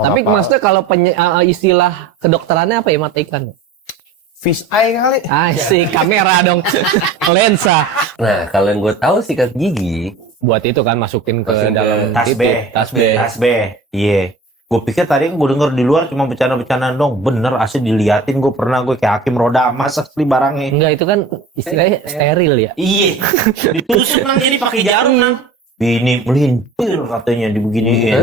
Tapi maksudnya kalau istilah kedokterannya apa ya, mata ikan? Fish eye kali. Si kamera dong. Lensa. Nah, kalau yang gue tahu sikat gigi Buat itu kan masukin ke dalam Tas itu, B. tas B. Tas B. Iya. Gue pikir tadi gue denger di luar cuma bercanda-bercandaan dong. Bener, asli diliatin gue pernah gue kayak hakim roda emas asli barangnya. Enggak, itu kan istilahnya steril ya. Iya. Ditusuk nang jadi pakai jarum nang. Ini melintir katanya dibeginiin.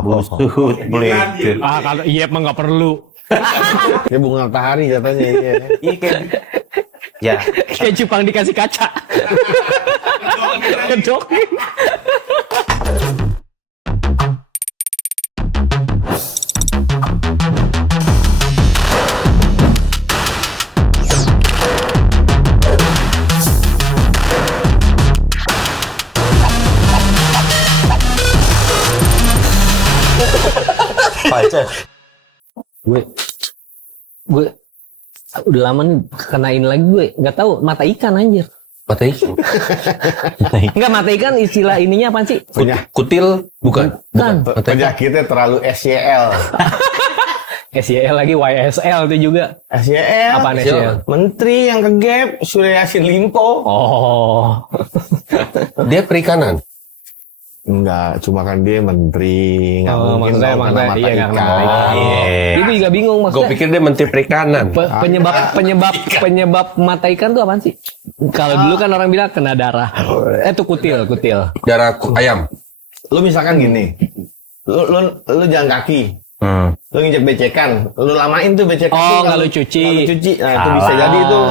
Busut melintir. Kalau iya mah nggak perlu. Ini bunga matahari katanya. Iya kayak. Ya. Kayak cupang dikasih kaca. Kedokin. Pacar. Gue udah lama nih kenain lagi, gue nggak tahu mata ikan anjir. mata ikan. Enggak, mata ikan istilah ininya apa sih? Kutil bukan. Kan Mata ikan. Penyakitnya terlalu SYL. SYL lagi, YSL itu juga. SYL. Apaan SYL? Menteri yang kegap Surya Yassin Limpo. Oh. Dia perikanan. Enggak, cuma kan dia menteri. Nggak mungkin maksudnya dong kena mata iya, ikan. karena mata ikan. Itu juga bingung Gue maksudnya. pikir dia menteri perikanan. Penyebab mata ikan tuh apaan sih? Kalau dulu kan orang bilang kena darah. Itu kutil. Darah ayam. Lu misalkan gini. Lu jalan kaki. Lu nginjek becekan. Lu lamain tuh becekan. Oh, tuh nggak lu cuci. Nggak lu cuci. Nah, itu bisa jadi itu.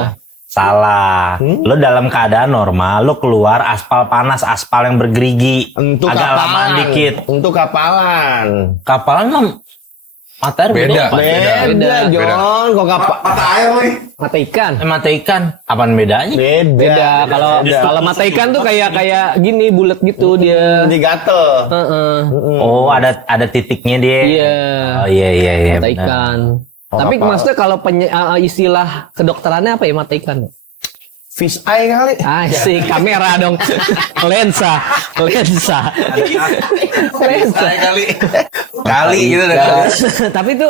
Salah. Lo dalam keadaan normal, lo keluar aspal panas, aspal yang bergerigi. Untuk agak kapalan. lamaan dikit. Untuk kapalan. Kapalan mah matahari Beda. Beda, John. Kok Mata ikan. mata ikan. Apaan bedanya? Beda. Kalau mata ikan tuh kayak gini, bulat gitu dia. Digatel. Heeh. Oh, ada titiknya dia. Iya. Oh iya. Mata benar. ikan. Tapi maksudnya kalau istilah kedokterannya apa ya, mata ikan? Fish eye kali. Si kamera dong. Lensa. Kali gitu. Tapi itu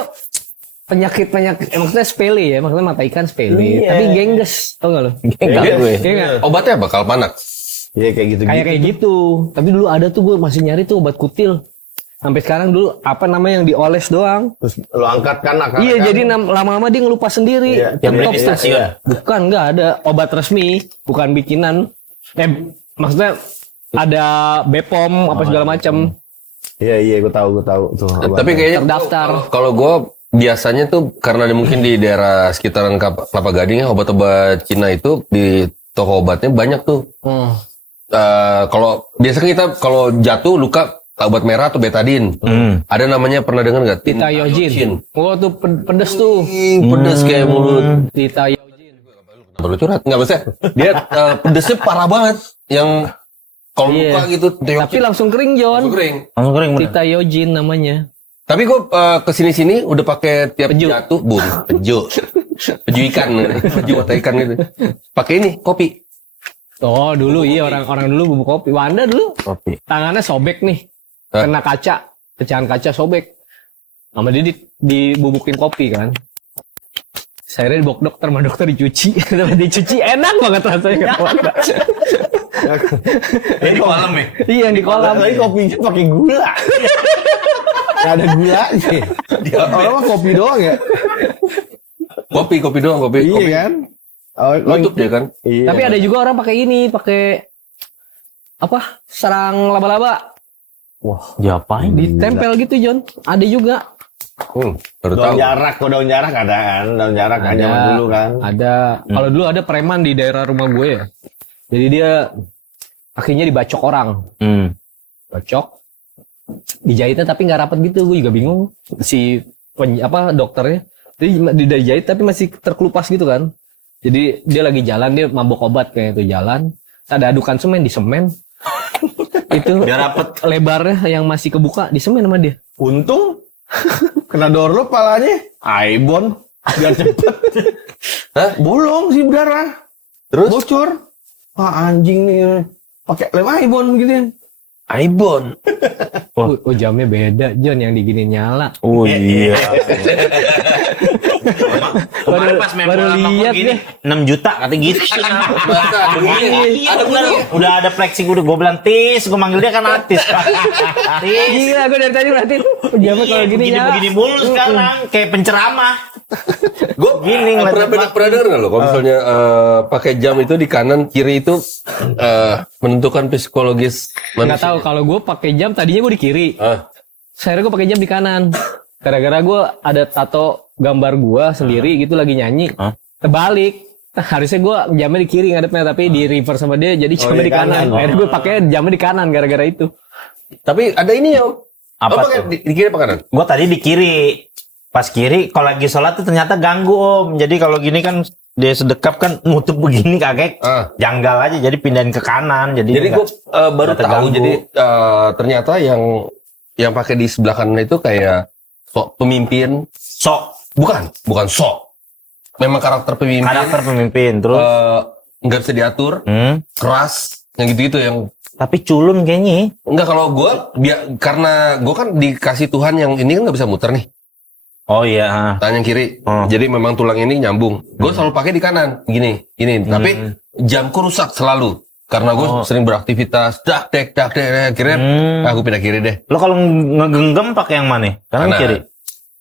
penyakit maksudnya sepele ya, maksudnya mata ikan sepele. Tapi gengges, tau gak lo? Enggak gue. Iya nggak? Obatnya apa? Kalpanak. Iya kayak gitu. Kayak gitu. Tapi dulu ada tuh, gue masih nyari tuh obat kutil. Sampai sekarang dulu apa namanya yang dioles doang. Terus lu angkat kan. Iya, jadi lama-lama dia ngelupas sendiri. Iya. Yang beli Top di tuh. stasiun. Bukan, nggak ada obat resmi, bukan bikinan. Maksudnya ada BPOM apa segala macam. Iya, gue tahu tuh. Tapi kayaknya Terdaftar. kalau gue biasanya tuh karena mungkin di daerah sekitaran Kelapa Gading ya, obat-obat Cina itu di toko obatnya banyak tuh. Kalau biasanya kita kalau jatuh luka obat merah atau betadine. Ada namanya, pernah dengar nggak? Titayojin. Oh tuh pedes tuh. Pedes kayak mulut. Titayojin. Baru curhat nggak bisa. Dia pedesnya parah banget. Yang kalau Iya. luka gitu. Tapi langsung kering, John. langsung kering. Langsung kering bener. Titayojin namanya. Tapi gue kesini-sini udah pakai tiap Peju. jatuh, peju ikan, peju mata ikan gitu. Pakai ini kopi. Oh dulu iya, orang dulu bubuk kopi. Wanda dulu Kopi. tangannya sobek nih, kena kaca, pecahan kaca sobek. Sama dia dibubukin kopi kan. Saya dibawa ke dokter, sama dokter dicuci. Dicuci enak banget rasanya. kata Wanda. Ini kolam ya? Iya, yang di kolam. Tapi kopinya pakai gula. Gak ada gula sih. Orang mah kopi doang ya. Kopi doang, kopi. Iya kan. Oh, Nutup dia kan. Iya. Tapi ada juga orang pakai ini, pakai apa? Sarang laba-laba. Diapain? Ditempel gitu, John. Ada juga. Baru Daun tahu. jarak, kok daun jarak ada kan? Daun jarak kan zaman dulu kan. Ada. Kalau dulu ada preman di daerah rumah gue ya. Jadi dia kakinya dibacok orang. Bacok. Dijahitnya tapi nggak rapet gitu. Gue juga bingung. Si dokternya. Jadi dijahit tapi masih terkelupas gitu kan. Jadi dia lagi jalan, dia mabok obat kayak itu jalan. Ada adukan semen di semen. Itu Biar rapet. lebarnya yang masih kebuka di semen sama dia. Untung kena doorlock palanya. Aibon biar cepet. Hah? Bolong sih berdarah. Terus? Bocor. Wah anjing nih. Pakai lem Aibon gitu. Aibon. Oh jamnya beda John, yang digini nyala. Oh iya. Kemarin pas main baru bola sama lihat gua gini, 6 juta kata gitu. Masa ada bunyi? Ada bener. Udah ada flexing, udah gue bilang Tis, gue manggil dia kan Atis. Tis. Gila, gue dari tadi berarti jamnya kalau gini nyala. Begini mulu sekarang, kayak penceramah. Gue Gini, pernah dengar nggak lo? Kalau misalnya pakai jam itu di kanan, kiri itu menentukan psikologis Nggak tahu, kalau gue pakai jam tadinya gue di kiri. Sekarang gue pakai jam di kanan. Gara-gara gue ada tato gambar gue sendiri gitu lagi nyanyi. Terbalik. Harusnya gue jamnya di kiri ngadepnya, tapi di reverse sama dia jadi jamnya di kanan. Akhirnya gue pakai jamnya di kanan gara-gara itu. Tapi ada ini ya. Apa pakai tuh? di kiri apa kanan? Gue tadi di kiri. Pas kiri, kalau lagi sholat tuh ternyata ganggu Om. Jadi kalau gini kan dia sedekap kan nutup begini kagak janggal aja, jadi pindahin ke kanan. Jadi gue baru tahu. terganggu. Jadi ternyata yang pakai di sebelah kanan itu kayak sok pemimpin. Bukan sok. Memang karakter pemimpin. Karakter pemimpin terus nggak bisa diatur, keras, yang gitu-gitu yang. tapi culun kayaknya. Enggak, kalau gue karena gue kan dikasih Tuhan yang ini kan nggak bisa muter nih. Oh iya. Tangan yang kiri. Jadi memang tulang ini nyambung. Gue selalu pakai di kanan. Gini. Tapi jamku rusak selalu. Karena gue sering beraktivitas. Dak dek. Akhirnya aku pindah kiri deh. Lo kalau ngegenggam pakai yang mana? Kanan kiri?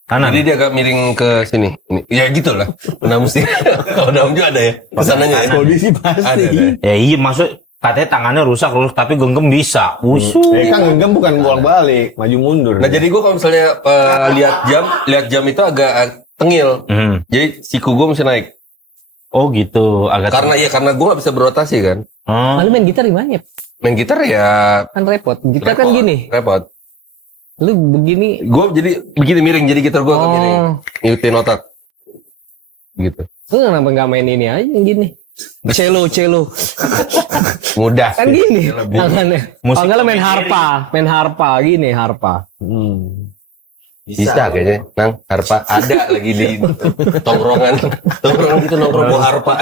Kanan. Jadi dia agak miring ke sini. Ini. Ya gitu lah. Nah mesti. Kalau dalam juga ada ya. Kesananya ya. Kondisi pasti. Ada. Ya iya, maksud katanya tangannya rusak tapi genggam bisa. Kan genggam bukan bolak-balik, maju mundur. Nah jadi gue kalau misalnya lihat jam itu agak tengil. Jadi siku gue mesti naik. Oh gitu, agak. Karena gue gak bisa berotasi kan. Lalu main gitar di mana ya? Main gitar ya Kan repot. Gitar kan gini. repot. Lu begini. Gue jadi begini miring, jadi gitar gue agak miring. Ngikutin otak. Gitu. Lu kenapa nggak main ini aja yang gini? Cello. Mudah Kan sih. gini tangannya. Musik Oh enggak, main harpa gini, harpa. Bisa kayaknya. Nang, harpa ada lagi di tongkrongan gitu, nongkrong bawa harpa.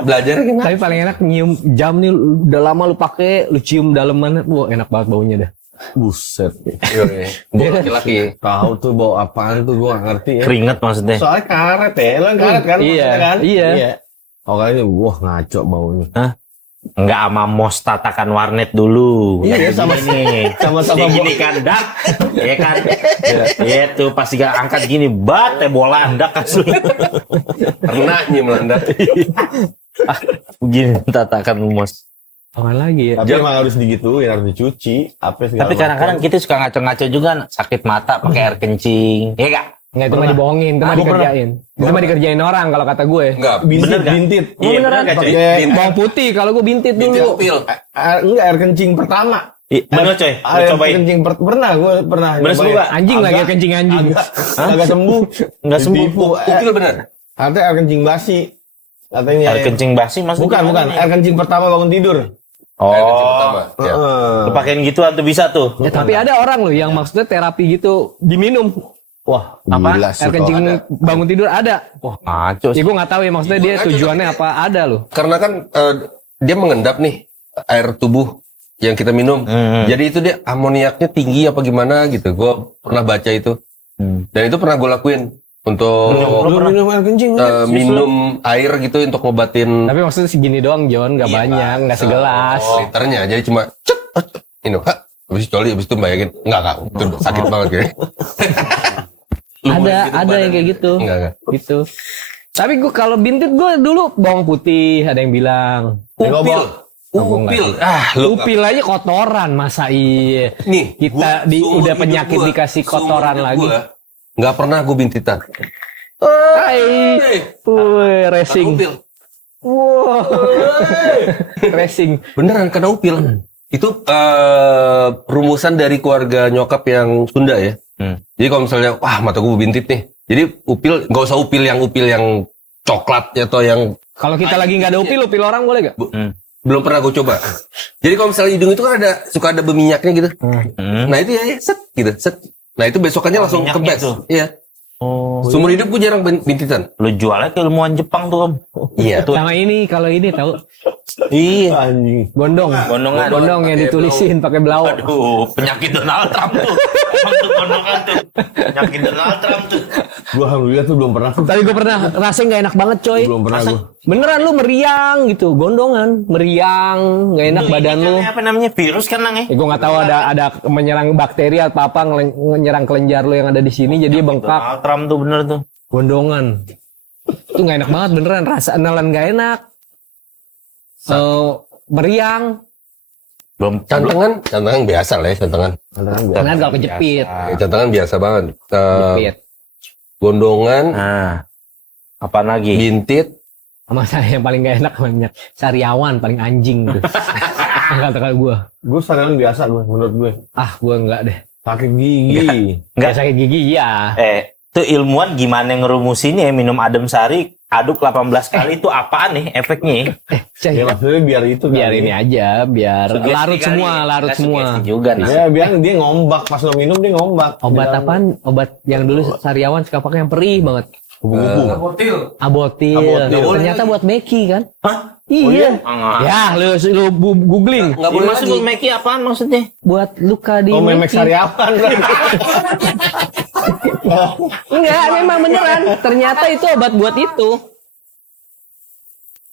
Belajar kan. Tapi paling enak nyium jam nih, udah lama lu pakai, lu cium dalemannya, wah enak banget baunya dah. Buset. Gue laki-laki. Tahu tuh bau apaan tuh gua nggak ngerti ya. Keringet maksudnya. Soalnya karet ya, lo karet kan? Iya, maksudnya kan? iya. Oh kayaknya wah ngaco baunya. Enggak sama mos tatakan warnet dulu. Iya, Kayak sama- gini. sama-sama Kayak gini kan dak. Iya kan. Iya tuh pas dia angkat gini bola dak asli. Pernah nyium landak. Begini tatakan mos. Apaan lagi ya? Tapi emang harus digituin, harus dicuci. Apa segala Tapi kadang-kadang kita suka ngaco-ngaco juga sakit mata pakai air kencing. Iya enggak? Enggak, itu mah dibohongin, itu mah dikerjain. Itu mah dikerjain orang kalau kata gue. Enggak. bintit, Bener nggak? bintit. Oh, beneran nggak, Coy? Pakai Bawang putih, kalau gue bintit Bintil dulu. pil. enggak air kencing pertama. Bener coy, lu Air cobain. kencing pernah gue pernah. Bener sembuh nggak? Anjing lagi Agak- kencing anjing. Agak sembuh. Nggak sembuh. Ditipu. Upil bener. Katanya air kencing basi. Katanya. Air kencing basi maksudnya Bukan. gimana nih? Air kencing pertama bangun tidur. Air kecil Oh, pertama. Ya. lu pakein gituan tuh bisa tuh. Ya, tapi ada orang loh yang maksudnya terapi gitu diminum. Wah, Apa? gila sih. Air kencing bangun tidur ada. Wah, ngaco Ya sih. gue nggak tahu ya maksudnya dia tujuannya apa, ada loh. Karena kan dia mengendap nih air tubuh yang kita minum. Jadi itu dia amoniaknya tinggi apa gimana gitu. Gue pernah baca itu. Dan itu pernah gue lakuin untuk Lu minum air kencing. minum air gitu untuk ngobatin Tapi maksudnya segini doang John, nggak banyak, nggak segelas. liternya. Jadi cuma ini habis itu habis itu bayangin enggak itu sakit banget gitu. Ada yang kayak gitu. Enggak. Gitu. Tapi gue kalau bintit gue dulu bawang putih ada yang bilang. Upil. Lu Upil aja kotoran, masa iya. nih Kita udah penyakit dikasih kotoran lagi. Enggak pernah gue bintitan. Hai. Wih, racing. Upil. Wow. Racing. Beneran kena upil. Itu rumusan dari keluarga nyokap yang Sunda ya. Jadi kalau misalnya wah mata gue bintit nih. Jadi upil nggak usah upil yang coklat atau yang Kalau kita lagi nggak ada upil orang boleh gak? belum pernah gue coba. Jadi kalau misalnya hidung itu kan suka ada berminyaknya gitu. Nah itu ya set gitu set. Nah itu besokannya langsung minyaknya kempes. tuh. Iya. Seumur hidup gue jarang bintitan. Lu jualnya ke ilmuwan Jepang tuh, Om. Iya. Itu Sama ini, kalau ini tahu Iya. Anjing. Gondongan. Gondong yang ditulisin pakai blau. Aduh, penyakit Donald Trump tuh. Emang tuh gondongan tuh. Penyakit Donald Trump tuh. Gua alhamdulillah tuh belum pernah. Tapi gue pernah rasanya nggak enak banget coy. Belum pernah gua. Beneran lu meriang gitu, gondongan, meriang, nggak enak badan Ini lu. kan apa namanya? Virus kan nang Gue nggak tahu ada menyerang bakteri atau apa menyerang kelenjar lu yang ada di sini jadi bengkak. Donald Trump tuh bener tuh. Gondongan. Itu nggak enak banget beneran, rasa nelan nggak enak. Meriang. Cantengan biasa lah ya, cantengan. Tangan kalau kejepit. Cantengan biasa banget. Kejepit. Gondongan, Nah. Apa lagi? bintit, Sama saya yang paling gak enak banyak. Sariawan paling anjing tuh. Kata gue. Gue saranan biasa gue menurut gue. Gue enggak deh. Sakit gigi. Enggak sakit gigi ya. Tuh ilmuwan gimana ngerumusinnya ya, minum adem sari aduk 18 kali itu apaan nih efeknya? Cah, Ya maksudnya biar itu biar kali. ini aja, biar Sugesti larut kali semua, ya. larut Nggak semua. sugesti juga nih. Ya biar dia ngombak pas lo minum dia ngombak. Obat apaan? Obat yang dulu Sariawan suka pakai yang perih banget. Abotil. Ternyata buat Meki kan? Hah? Iya. Ya, lu googling. nggak boleh Maksud lagi. Meki apaan maksudnya? Buat luka di Oh memek Meki. sariawan. Enggak, memang beneran. Ternyata itu obat buat itu.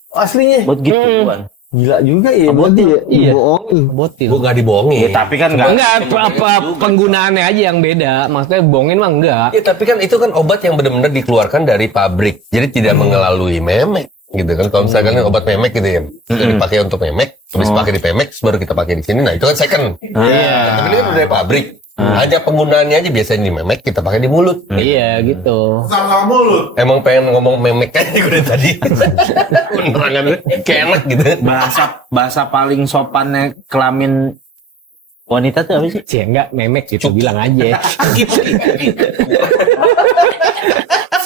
Aslinya. Buat gituan. Gila juga ya. Berarti ya. Iya. Bohongin. Botil. Gue gak dibohongin. Ya, tapi kan Enggak, apa penggunaannya aja yang beda. Maksudnya bohongin mah enggak. Ya, tapi kan itu kan obat yang benar-benar dikeluarkan dari pabrik. Jadi tidak mengelalui memek gitu kan. Kalau misalkan obat memek gitu ya, itu dipakai untuk memek, habis pakai di pemek, terus baru kita pakai di sini. Nah, itu kan second. Tapi ini kan udah dari pabrik. Hanya penggunaannya aja biasanya di memek, kita pakai di mulut. Iya, gitu. Emang pengen ngomong memek aja gue dari tadi. Beneran kan, kayak enak gitu. bahasa paling sopannya kelamin wanita tuh apa sih? Sih enggak memek gitu bilang aja.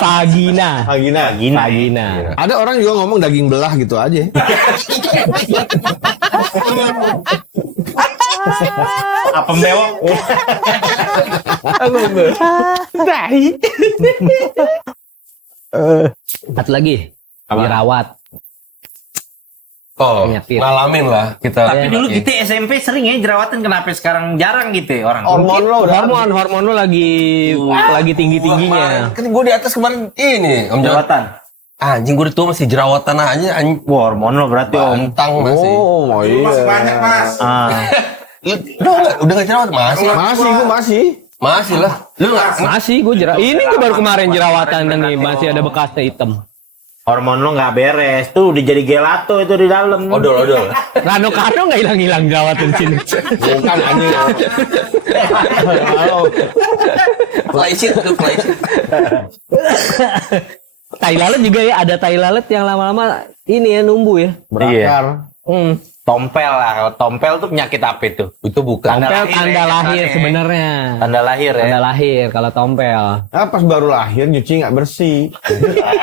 Vagina. Vagina. Ada orang juga ngomong daging belah gitu aja. Apa bewok? Satu lagi. Dirawat. Oh, Penyakit. ngalamin lah kita. Tapi dulu kita SMP sering ya jerawatan, kenapa sekarang jarang gitu ya orang? Hormon lu lagi tinggi-tingginya. Kan gue di atas kemarin ini, Om Jawa. Jerawatan. Anjing gue tua masih jerawatan aja, anjing. Wah, hormon lo berarti Om. Bantang masih. Oh iya. Masih banyak mas. Udah gak jerawat masih. Masih gue masih. Masih lah. Lu nggak? Masih gue Ini gue baru kemarin jerawatan nih masih ada bekasnya hitam. Hormon lo nggak beres, tuh udah jadi gelato itu di dalam. Odol. Kano nggak hilang jerawatan di sini. Bukan anjing. Fly sheet. Tai lalat juga ya, ada tai lalat yang lama-lama ini ya numbuh ya. Berakar. Tompel lah, kalau tompel tuh penyakit apa itu? Itu bukan. Tompel tanda lahir sebenarnya. Tanda lahir ya. Tanda lahir kalau tompel. Ah pas baru lahir nyuci nggak bersih.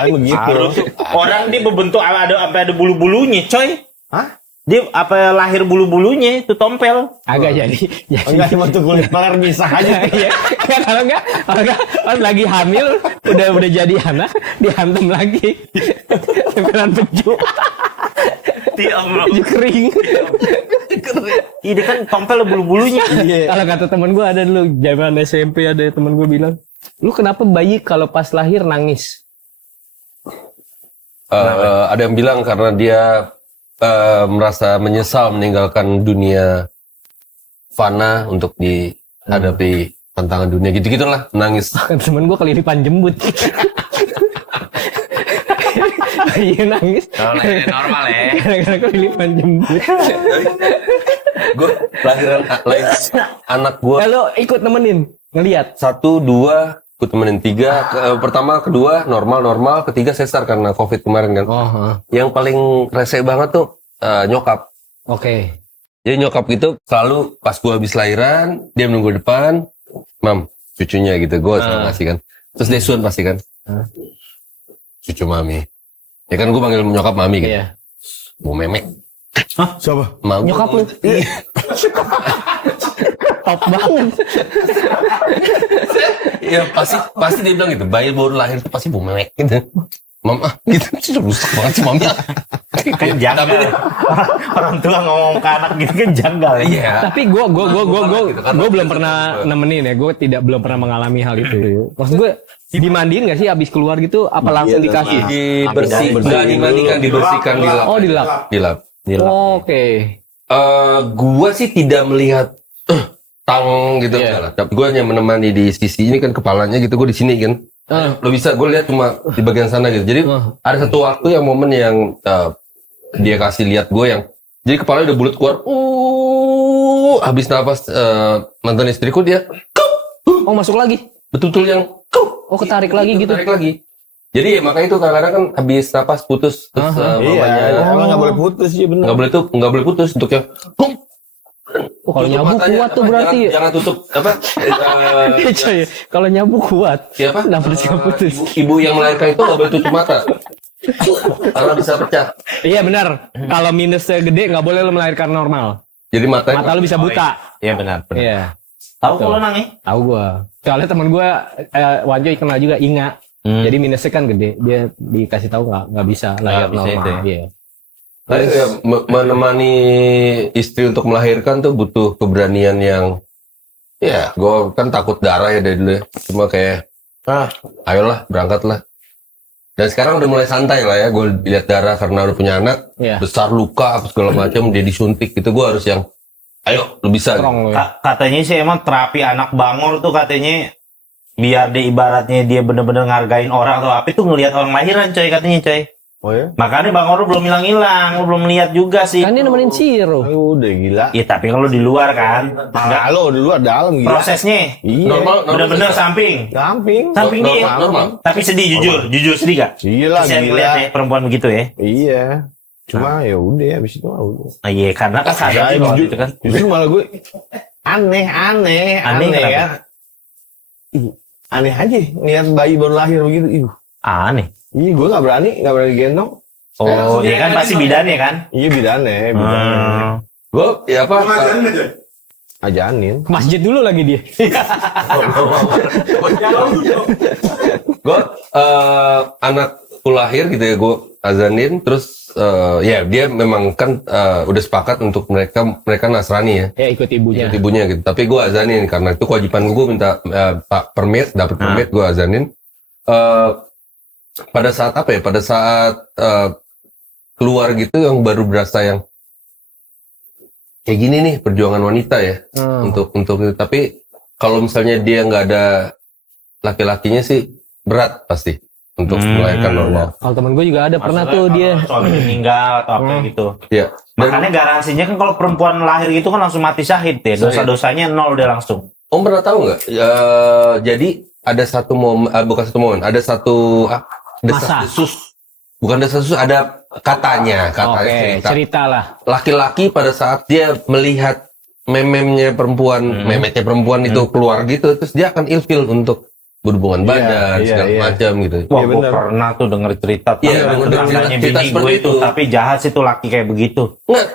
Begitu. Orang dia berbentuk ada sampai ada bulu-bulunya, coy. Hah? Dia apa lahir bulu-bulunya itu tompel. Agak jadi. Enggak cuma tuh kulit peler bisa aja. Iya. Kalau enggak pas lagi hamil udah jadi anak dihantam lagi. Tempelan peju. Peju kering. Iya dia kan tompel bulu-bulunya. Kalau kata temen gue ada dulu zaman SMP ada temen gue bilang, lu kenapa bayi kalau pas lahir nangis? Ada yang bilang karena dia merasa menyesal meninggalkan dunia fana untuk dihadapi tantangan dunia gitu-gitulah, nangis. Temen gue kelilipan jembut. Iya nangis. Normal ya. Gara-gara kelilipan jembut. Gue lahiran anak gue Kalau ikut nemenin ngelihat. 1, 2 gue temenin 3. Pertama, kedua normal, ketiga sesar karena COVID kemarin kan. Yang paling rese banget tuh nyokap. Oke. Jadi nyokap gitu selalu pas gue habis lahiran dia menunggu depan, mam cucunya gitu, gue selalu ngasih kan. Terus dia sun pasti kan, cucu mami. Ya kan gue panggil nyokap mami gitu. Iya. Bu memek. Hah? Siapa? Mau Nyokap lu. Top banget. Iya pasti dia bilang gitu. Bayi baru lahir itu pasti bu memek gitu. Mama gitu rusak banget sih mami. Kan janggal. Orang tua ngomong ke anak gitu kan janggal. Iya. Tapi gue belum pernah nemenin ya. Gue belum pernah mengalami hal itu. Maksud gue dimandiin nggak sih abis keluar gitu? Apa langsung dikasih? Nggak dimandikan, dibersihkan, dilap. Oh dilap. Dilap. Oke. Gua sih tidak melihat tang gitu. Gue hanya menemani di sisi ini kan kepalanya gitu. Gue di sini kan. Lo bisa gue lihat cuma di bagian sana gitu. Jadi ada satu waktu yang momen yang dia kasih lihat gue yang jadi kepalanya udah bulat keluar. Habis nafas mantan istriku dia. Oh masuk lagi. Betul-betul yang. Oh ketarik lagi gitu. Ketarik lagi. Jadi ya makanya itu kadang-kadang kan habis napas putus terus mamanya Emang nggak boleh putus sih bener. nggak boleh putus untuk yang. Oh, kalau nyabu kuat tuh berarti. Jangan tutup apa? Coy, kalau nyabu kuat. Siapa? Nafasnya putus. Ibu yang melahirkan itu nggak boleh tutup mata. Karena bisa pecah. Iya benar. Kalau minusnya gede nggak boleh lo melahirkan normal. Jadi mata Mata lo bisa buta. Iya benar. Iya. Tahu kalau nang ya? Tahu gua. Soalnya teman gua Wanjo kenal juga Inga. Jadi minusnya kan gede. Dia dikasih tahu nggak bisa lahir Nggak bisa normal. itu Iya. Nah, ya, menemani istri untuk melahirkan tuh butuh keberanian yang ya gue kan takut darah ya dari dulu ya. Cuma kayak ayolah berangkatlah. Dan sekarang udah mulai santai lah ya. Gue lihat darah karena udah punya anak besar luka apa segala macam dia disuntik itu gue harus yang ayo lu bisa gitu. Katanya sih emang terapi anak bangor tuh katanya biar dia ibaratnya dia bener-bener ngargain orang atau apa itu ngelihat orang lahiran coy katanya coy. Oh ya? Makanya Bang Oro belum hilang-hilang, belum lihat juga sih. Kan dia nemenin Ciro. Udah gila. Iya tapi kalau di luar kan, Enggak lo di luar dalam gila. prosesnya Iya. bener-bener samping. Samping. Samping nih. normal. Tapi sedih jujur sedih gak? Gila Kasian gila. ngeliat ya, perempuan begitu ya. Iya. Cuma ya udah habis itu udah. Ah, iya karena kan sadar juga waktu itu kan. Justru malah gue aneh kenapa? ya. Aneh aja ngeliat bayi baru lahir begitu. Aneh. Iya, gue nggak berani gendong. Oh, dia kan pasti bidan ya kan? Iya bidannya. Gue ya apa? Ajanin. Ke masjid dulu lagi dia. Gue anakku lahir gitu ya gue azanin terus ya dia memang kan udah sepakat untuk mereka Nasrani ya. Ya ikut ibunya. Ikut ibunya gitu. Tapi gue azanin karena itu kewajiban gue minta permit, dapat permit gue azanin. Pada saat apa ya? Pada saat keluar gitu yang baru berasa yang kayak gini nih perjuangan wanita ya untuk itu. Tapi kalau misalnya dia nggak ada laki-lakinya sih berat pasti untuk melahirkan normal. Kalau temen gue juga ada pernah tuh dia. Suami meninggal atau apa gitu. Iya. Makanya garansinya kan kalau perempuan lahir gitu kan langsung mati syahid ya. Dosa-dosanya nol udah langsung. Om pernah tahu nggak? Jadi ada satu momen, bukan satu momen, ada satu desas-desus. Bukan desas-desus, ada katanya cerita lah. Laki-laki pada saat dia melihat memetnya perempuan itu keluar gitu, terus dia akan ilfil untuk berhubungan badan segala macam gitu. Wah, gue pernah tuh denger cerita tetangganya bini gue itu, tapi jahat sih tuh laki kayak begitu. Nggak,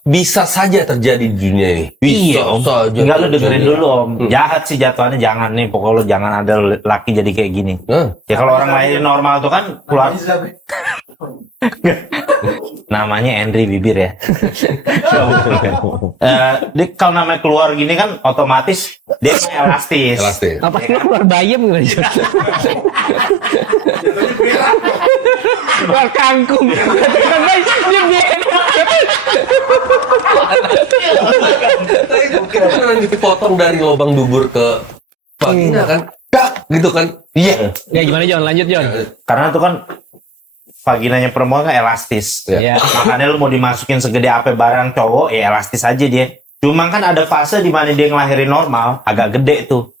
bisa saja terjadi di dunia ini. Bisa saja. Enggak, lu dengerin dulu om. Jahat sih jatuhannya, jangan nih. Pokoknya lu jangan ada laki jadi kayak gini. Ya kalau orang lain normal tuh kan keluar. Namanya Henry Bibir ya. Dia kalau namanya keluar gini kan otomatis dia elastis. Apa sih keluar bayam gitu? Keluar kangkung. Kan nanti dipotong dari lubang dubur ke vagina kan? Dak gitu kan? Iya. Ya gimana Jon? Lanjut Jon. Karena itu kan vaginanya perempuan kan elastis. Iya. Makanya lu mau dimasukin segede apa barang cowok ya elastis aja dia. Cuma kan ada fase di mana dia ngelahirin normal, agak gede tuh.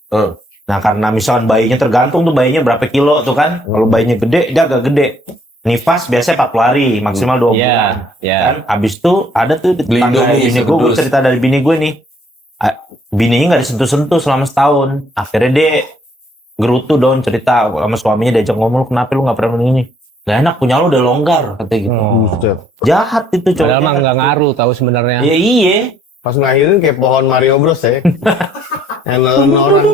Nah karena misalkan bayinya tergantung tuh bayinya berapa kilo tuh kan. Kalau bayinya gede dia agak gede. Nifas biasanya 40 hari, maksimal 2 bulan. Kan abis itu ada tuh tetangga bini gue cerita dari bini gue nih. Bininya gak disentuh-sentuh selama setahun. Akhirnya dia gerutu dong cerita sama suaminya, diajak ngomong, kenapa lu gak pernah begini? Gak enak, punya lu udah longgar katanya gitu. Jahat itu cowoknya. Padahal mah gak ngaruh tahu sebenarnya. Ya iya. Pas ngelahirin kayak pohon Mario Bros ya. Yang nelen orang.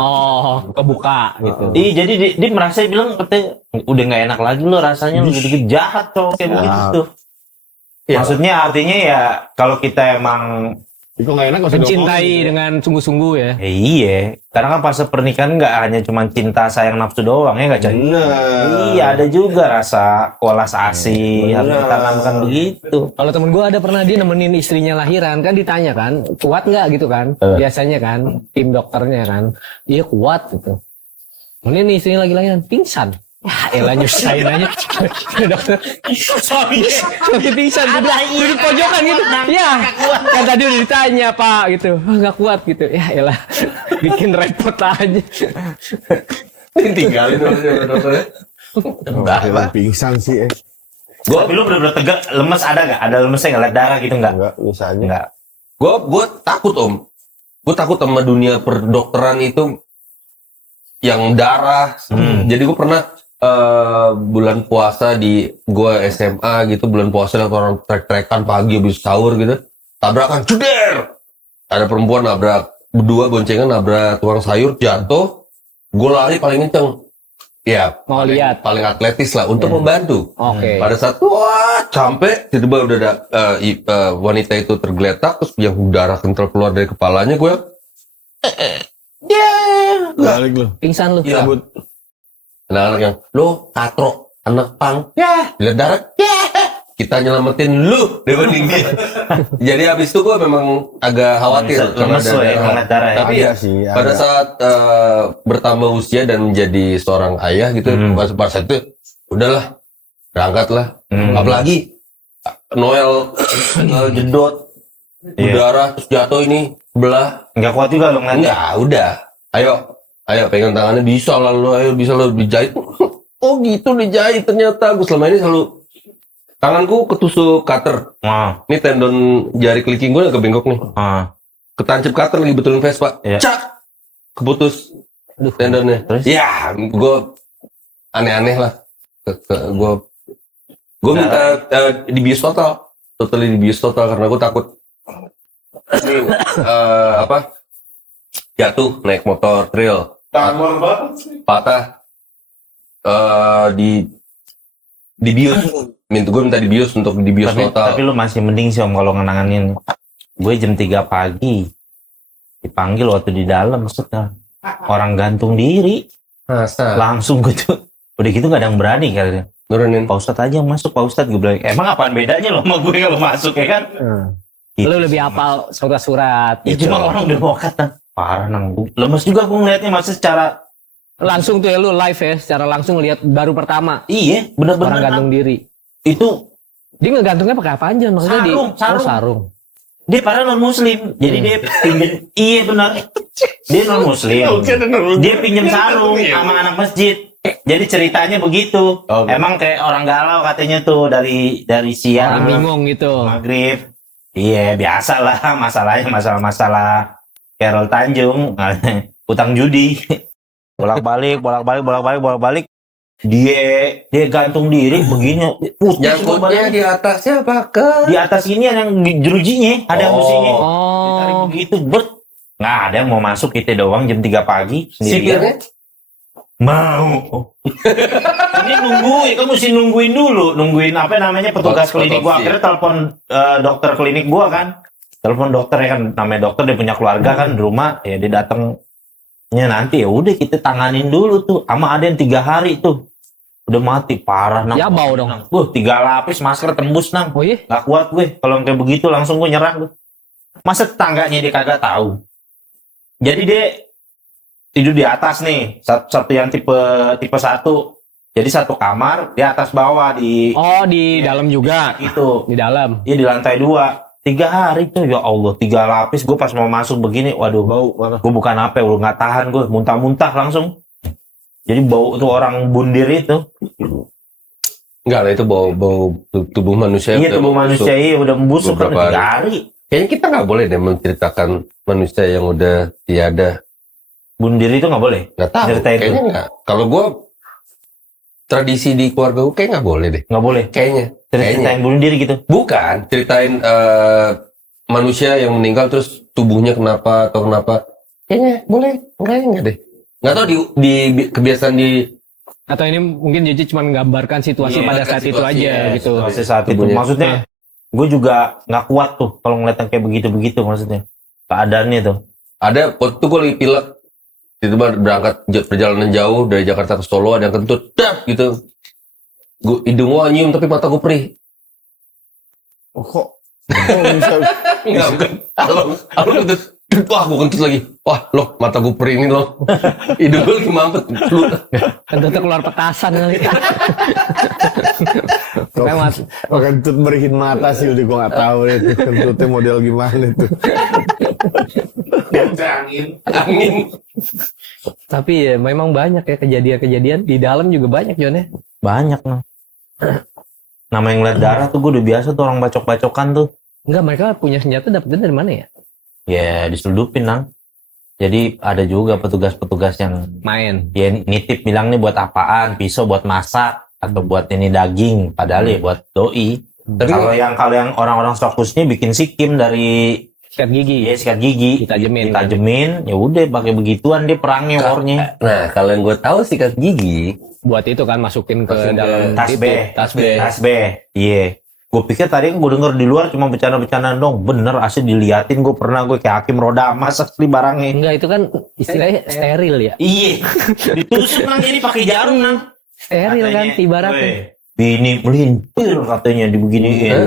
Oh, kebuka gitu. Iya, jadi dia merasa bilang katanya udah nggak enak lagi lo rasanya lo gitu jahat cowok kayak begitu. Maksudnya artinya ya kalau kita emang Itu nggak enak nggak usah Mencintai diomongin. dengan sungguh-sungguh ya. iya, karena kan fase pernikahan nggak hanya cuma cinta sayang nafsu doang ya nggak Cak? Bener. Iya, ada juga rasa welas asih harus Bener. ditanamkan begitu. Kalau temen gue ada pernah dia nemenin istrinya lahiran kan ditanya kan kuat nggak gitu kan biasanya kan tim dokternya kan iya kuat gitu. Kemudian istrinya lagi lahiran pingsan. Ya elah nyusahin aja dokter. Sorry pingsan duduk pojokan gitu. Ya kan tadi udah ditanya pak gitu. Nggak kuat gitu. Ya elah bikin repot aja. Tinggalin sama dokternya. Emang pingsan sih Tapi lu bener-bener tegak, lemes ada nggak? Ada lemesnya nggak? Lihat darah gitu nggak? Enggak, bisa aja. Nggak. Gue takut om. Gue takut sama dunia perdokteran itu yang darah. Jadi gue pernah bulan puasa di gue SMA gitu, bulan puasa lihat orang trek-trekan pagi habis sahur gitu, tabrakan cuder. Ada perempuan nabrak, berdua boncengan nabrak tukang sayur, jatuh. Gue lari paling kenceng. Ya, Mau lihat. paling atletis lah untuk membantu. Oke. Pada saat wah sampai tiba-tiba udah ada wanita itu tergeletak terus yang darah kental keluar dari kepalanya gue Balik lu. Pingsan lu. ya anak-anak yang lo katro anak pang ya lihat darah ya kita nyelamatin lu dibanding dia. Jadi habis itu gue memang agak khawatir karena Lemes ada lo ya, darah. ngeliat darah ya. Tapi Ada ya sih, ada. pada saat bertambah usia dan menjadi seorang ayah gitu pada saat itu udahlah berangkatlah. Apalagi Noel jedot berdarah terus jatuh ini belah. Nggak kuat juga lo ngeliat. Enggak, udah. Ayo pegang tangannya bisa lah lo, ayo bisa lo dijahit. Oh gitu dijahit ternyata. Gue selama ini selalu tanganku ketusuk cutter. Wah, Ini tendon jari kelingking gue agak bengkok nih. Ketancap cutter lagi betulin Vespa. Iya. Cak. Keputus tendonnya. Terus? Ya, gue aneh-aneh lah. Gue minta dibius total. Totally dibius total karena gue takut ini jatuh naik motor trail patah dibius gue minta dibius untuk dibius total. tapi lu masih mending sih om kalau ngenanganin. Gue jam 3 pagi dipanggil waktu di dalam maksudnya orang gantung diri Masa langsung gitu. Udah gitu nggak ada yang berani kali. nurunin Pak Ustadz aja yang masuk Pak Ustadz. Gue bilang emang apaan bedanya lo sama gue kalau masuk ya kan? Lu lebih hafal surat-surat. Ya cuma orang udah mau kata parah nang. Lemes juga gue ngeliatnya masih secara Langsung tuh ya lu live ya, secara langsung lihat baru pertama iya bener-bener orang gantung diri. itu Dia ngegantungnya pakai apa aja maksudnya Sarung. Oh, sarung. dia padahal non muslim jadi dia pinjem iya benar dia non muslim dia pinjam sarung sama anak masjid jadi ceritanya begitu emang kayak orang galau katanya tuh dari Orang siang bingung gitu. maghrib iya biasa lah masalahnya masalah Carol Tanjung utang judi bolak-balik dia gantung diri begini putih nyangkutnya di atasnya pakai di atas ini ada yang jerujinya ada yang besinya ditarik Oh. begitu nggak ada yang mau masuk kita doang jam 3 pagi sipirnya mau ini nungguin kan mesti nungguin apa namanya petugas klinik gua akhirnya telepon dokter klinik gua kan telepon dokter ya kan namanya dokter dia punya keluarga kan di rumah ya dia datangnya nanti ya udah kita tanganin dulu tuh sama ada yang 3 hari tuh udah mati parah nang Ya bau dong. 3 lapis masker tembus nang Oh iya. nggak kuat gue kalau kayak begitu langsung gue nyerah gue masa tetangganya dia kagak tahu jadi dia tidur di atas nih satu yang tipe 1 jadi satu kamar di atas bawah di Oh di dalam juga. itu Di dalam. dia di lantai 2 3 hari tuh ya Allah 3 lapis gue pas mau masuk begini waduh bau gue bukan apa lu nggak tahan gue muntah-muntah langsung jadi bau tuh orang bundir itu enggak lah itu bau tubuh manusia iya tubuh manusia iya udah membusuk kan beberapa 3 hari kayaknya kita nggak boleh deh menceritakan manusia yang udah tiada. bunuh diri itu nggak boleh Nggak tahu Ceritain kayaknya tuh. nggak kalau gue tradisi di keluarga gue kayak nggak boleh deh. Nggak boleh. Kayaknya. Cerita yang bunuh diri gitu. Bukan, ceritain manusia yang meninggal terus tubuhnya kenapa atau kenapa. Kayaknya boleh, enggak deh. Nggak tahu di kebiasaan di Atau ini mungkin Jeje cuma menggambarkan situasi pada saat itu situasi, aja gitu. Situasi saat itu. Tubuhnya. Maksudnya, gue juga nggak kuat tuh kalau ngeliat yang kayak begitu-begitu maksudnya. Keadaannya tuh. ada waktu itu gue lagi pilek, tiba-tiba berangkat perjalanan jauh dari Jakarta ke Solo, ada yang kentut, dap gitu. Hidung gue nyium tapi mata gue perih. Oh, kok bisa? Enggak, bukan. Aku kentut. Wah, gue kentut lagi. Wah, loh, mata gue perih ini loh. Hidung gue lagi mampet. Kentutnya keluar petasan kali. Kok kentut berihin mata sih, udah gue nggak tahu deh itu kentutnya model gimana itu. Angin. Tapi ya memang banyak ya kejadian-kejadian di dalam juga banyak Jon ya. Banyak nah. Nama yang ngeliat darah tuh gue udah biasa tuh orang bacok-bacokan tuh. Enggak, mereka punya senjata dapetnya dari mana ya? Ya diseludupin nang. Jadi ada juga petugas-petugas yang Main. ya nitip bilang nih buat apaan, pisau buat masak atau buat ini daging, padahal ya buat doi. Tapi Kalau yang orang-orang fokusnya bikin sikim dari Sikat gigi. ya sikat gigi, ditajemin, ya udah pakai begituan dia perangnya warnya. nah, kalau yang gue tahu sikat gigi, Buat itu kan masukin ke Masukin ke dalam tas itu, B. Tas B. Tas B, iya. Gue pikir tadi gue denger di luar cuma bercanda-bercandaan dong. Bener asli diliatin, gue pernah gue kayak hakim roda emas asli barangnya. Enggak, itu kan istilahnya steril ya. Iya, ditusuk nang jadi pakai jarum nang. Steril kan ibaratnya. "Weh, bini melintir katanya dibeginiin.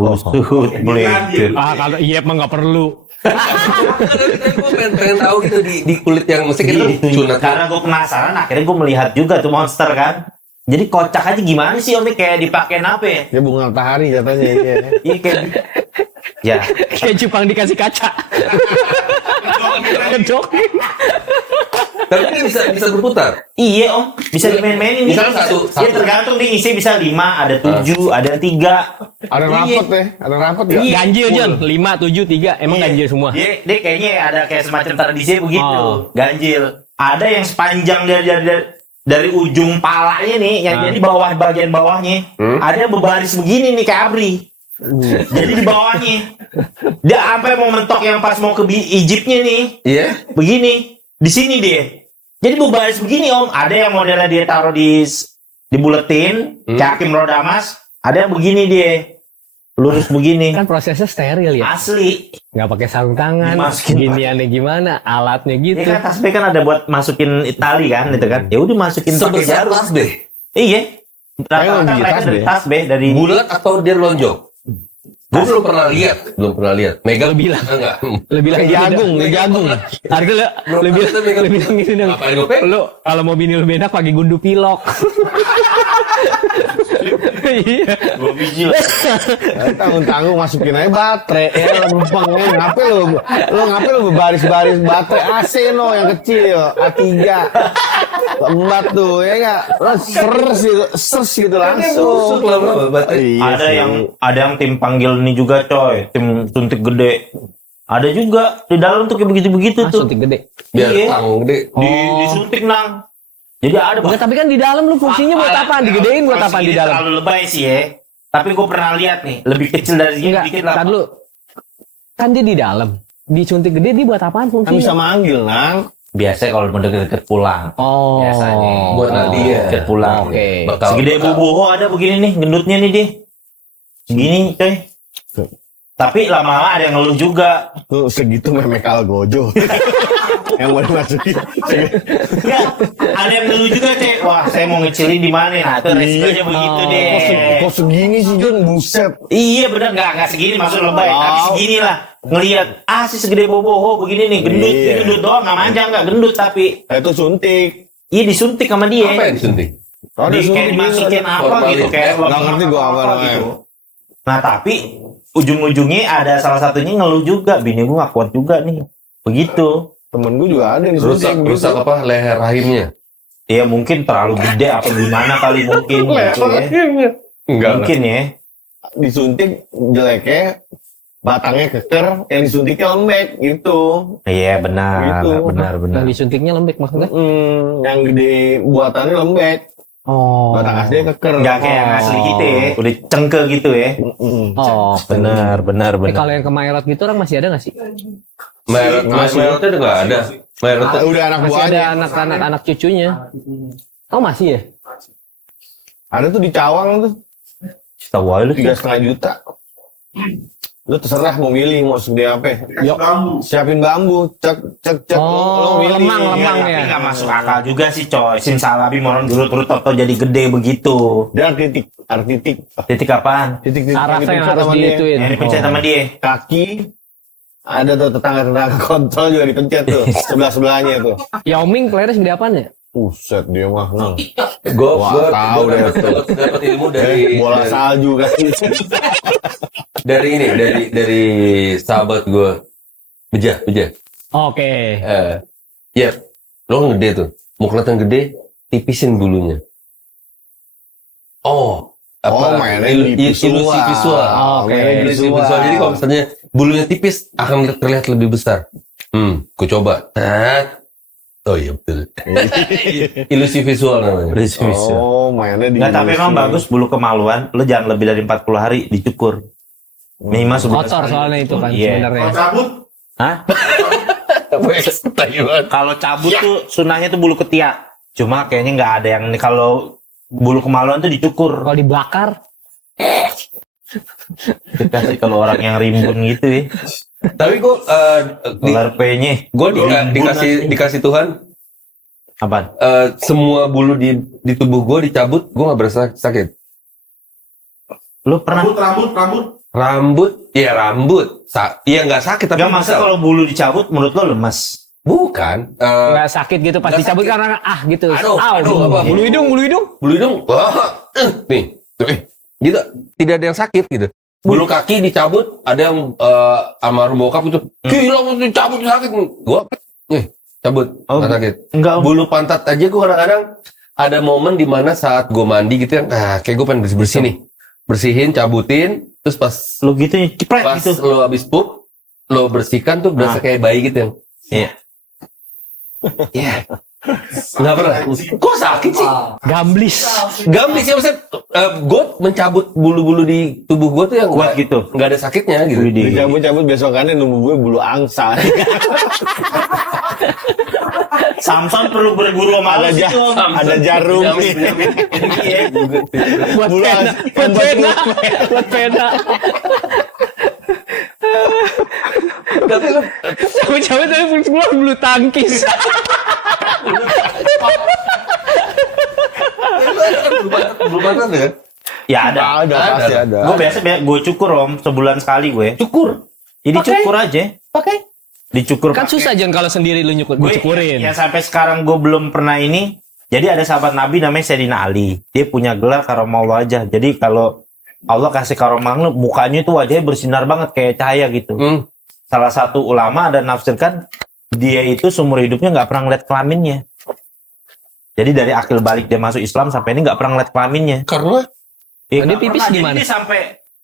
Busut melintir. Ah, kalau iya emang nggak perlu. gue pengen tahu gitu di kulit yang mesti kita sunat. Karena gue penasaran, akhirnya gue melihat juga tuh monster kan. Jadi kocak aja gimana sih Om, kayak dipakein apa ya? Ya bunga matahari katanya. Iya. Iya kayak ya. Kayak cupang dikasih kaca. Kedok. Tapi ini bisa berputar. Iya Om, bisa dimain-mainin nih. Misalnya satu. Ya tergantung nih, isi bisa 5, ada 7, ada 3. Ada rapot ya, ada rapot nggak? Iya. Ganjil Jon, 5, 7, 3. Emang ganjil semua. Dia kayaknya ada kayak semacam tradisi begitu. Oh. Ganjil. Ada yang sepanjang dari ujung palanya nih, yang jadi bawah bagian bawahnya. Ada berbaris begini nih kayak abri. Jadi di bawahnya. Dia sampai mau mentok yang pas mau ke ijibnya nih. Iya. Begini. Di sini dia. Jadi berbaris begini Om. Ada yang modelnya dia taruh dibuletin, kayak hakim roda emas. Ada yang begini dia. Lurus begini. Kan prosesnya steril ya. Asli. Nggak pakai sarung tangan. Dimasukin Giniannya gimana? Alatnya gitu. Ini kan tas B kan ada buat masukin tali kan, gitu kan. Ya udah masukin pakai Sebesar jarum. tas deh. Iya. Kayak lebih Mereka tas dari B. tas B dari Bulat atau dia lonjong? Gue belum pernah lihat. Megang Bilang. enggak. Lebih lagi jagung. Harga lebih gini dong. Ngapain gue pegang? Lu kalau mau bini lu benak pakai gundu pilok. Iya. 2 biji. Tanggung-tanggung masukin aja baterai ya lempengnya. Ngapain lu berbaris-baris baterai AC no yang kecil yo A3 lembat tuh ya nggak lo sers gitu langsung. Iya Ada yang tim panggil ini juga coy, tim suntik gede. Ada juga di dalam tuh kayak begitu-begitu tuh. Suntik gede. Biar Iya. tanggung gede. Disuntik nang. Jadi ada Enggak, tapi kan di dalam lu fungsinya buat apa? Digedein buat apa di dalam? Terlalu lebay sih ya. Tapi gue pernah lihat nih, lebih kecil dari sini Enggak, dikit lah. tar dulu. Kan dia di dalam. Disuntik gede dia buat apaan Kan bisa fungsinya? manggil nang. Biasanya kalau mau deket-deket pulang. Oh. Biasanya. Buat nanti ya. Deket pulang. Oke. Bakal. Segede boboho ada begini nih, gendutnya nih dia. Segini coy. Tapi lama-lama ada yang ngeluh juga. Tuh segitu memekal gojo. Yang mau dimasukin. Enggak, ada yang ngeluh juga coy. Wah, saya mau ngecilin di mana? Nah, itu resikonya begitu deh. Kok segini sih Jon, buset. Iya bener, nggak segini maksud lebay, tapi segini lah. Ngelihat, si segede boboho begini nih, gendut, Iya. Dia gendut doang, nggak manjang, nggak gendut tapi. Itu suntik. Iya disuntik sama dia. Apa yang disuntik? Oh, Kayak dimasukin apa Formalin. gitu, kayak Nggak ngerti gua apa namanya. gitu. Nah tapi ujung-ujungnya ada salah satunya ngeluh juga, bini gua nggak kuat juga nih, begitu. Temen gue juga ada yang Rusak apa leher rahimnya? Iya mungkin terlalu gede apa gimana kali mungkin gitu ya. Enggak. Mungkin ya. disuntik jeleknya batangnya keker, yang disuntiknya lembek gitu. Iya benar, Gitu. benar. Yang disuntiknya lembek maksudnya? Yang gede buatannya lembek. Oh. Batang asli keker. Nggak kayak yang asli kita ya. Udah cengke gitu ya. Oh. Benar. Kalau yang ke Maerot gitu orang masih ada nggak sih? Merek itu udah nggak ada. Merek Ah, udah anak Masih ada buahnya. anak cucunya. Oh masih ya? Ada tuh di Cawang tuh. Tahu aja lu. 3,5 juta. Lu terserah mau milih mau segede apa. Siapin bambu, cek. Oh, Lu milih. lemang Tapi ya. nggak masuk akal juga sih coy. Simsalabim orang turut toto jadi gede begitu. Dan titik. Titik apaan? Titik Sarafnya yang dipencet harus sama dia. diituin. Yang dipencet sama dia. Kaki ada tuh tetangga kontrol juga dipencet tuh sebelahnya tuh. Yao Ming playernya segede apaan ya? Buset dia mah. gue tahu deh tuh. dapat ilmu dari Bola salju kan. dari ini dari sahabat gue Beja. Oke. Ya, lo kan gede tuh. Mau kelihatan gede, tipisin bulunya. mainnya di ilusi visual. visual. Oke. Ilusi visual. Jadi kalau misalnya bulunya tipis, akan terlihat lebih besar. Ku coba. Oh iya betul. Ilusi visual namanya. Oh, mainnya di. Nggak, tapi emang bagus bulu kemaluan. Lu jangan lebih dari 40 hari dicukur. Minimal sebulan Kotor sekali. soalnya itu kan Iya. sebenarnya. Hah? Kalau cabut tuh sunahnya tuh bulu ketiak. Cuma kayaknya nggak ada yang kalau bulu kemaluan tuh dicukur. Kalau dibakar, Dikasih kalau orang yang rimbun gitu ya. Tapi gue Ular P-nya. dikasih Tuhan Apaan? semua bulu di tubuh gue dicabut, gue nggak berasa sakit. Lu pernah? Rambut, iya nggak sakit tapi Gak maksud kalau bulu dicabut menurut lo lemas. bukan. nggak sakit gitu pas nggak dicabut sakit. karena gitu. Aduh, apa? Bulu hidung. Bulu hidung, nih, gitu, tidak ada yang sakit gitu. Bulu kaki dicabut, ada yang almarhum bokap itu, gila mau dicabut sakit, gua, cabut, Oh, nggak sakit. Enggak. Bulu pantat aja gua kadang-kadang ada momen dimana saat gua mandi gitu kan, kayak gua pengen bersih nih, bersihin, cabutin, terus pas Lu gitu ya, cepret pas gitu. lo habis pup, lo bersihkan tuh berasa kayak bayi gitu yang, Iya. nggak pernah. Kok sakit sih? Gamblis. Gamblis ya maksudnya, gue mencabut bulu-bulu di tubuh gue tuh yang Kuat gitu. nggak ada sakitnya gitu. Widih. Dicabut besokannya nunggu gue bulu angsa. Samson perlu berburu sama ada lu ja- situ. ada jarum nih. Iya. Buat Bulu pena. Buat pena. Tapi lo Cabut-cabut tapi keluar bulu tangkis. belum pantat ya? Ya ada. Ada pasti ada. Gue biasa gue cukur om sebulan sekali gue. Cukur. Jadi cukur aja. Pakai. Dicukur. Kan pakai. susah Jan kalau sendiri lu dicukurin. Ya sampai sekarang gue belum pernah ini. Jadi ada sahabat Nabi namanya Sayyidina Ali. Dia punya gelar karomallah aja. Jadi kalau Allah kasih karomallah, mukanya itu wajahnya bersinar banget kayak cahaya gitu. Salah satu ulama ada nafsirkan dia itu seumur hidupnya nggak pernah ngeliat kelaminnya. Jadi dari akil balik dia masuk Islam sampai ini nggak pernah ngeliat kelaminnya. Karena Ya, Dia nggak pipis pernah. di Jadi mana? dia sampai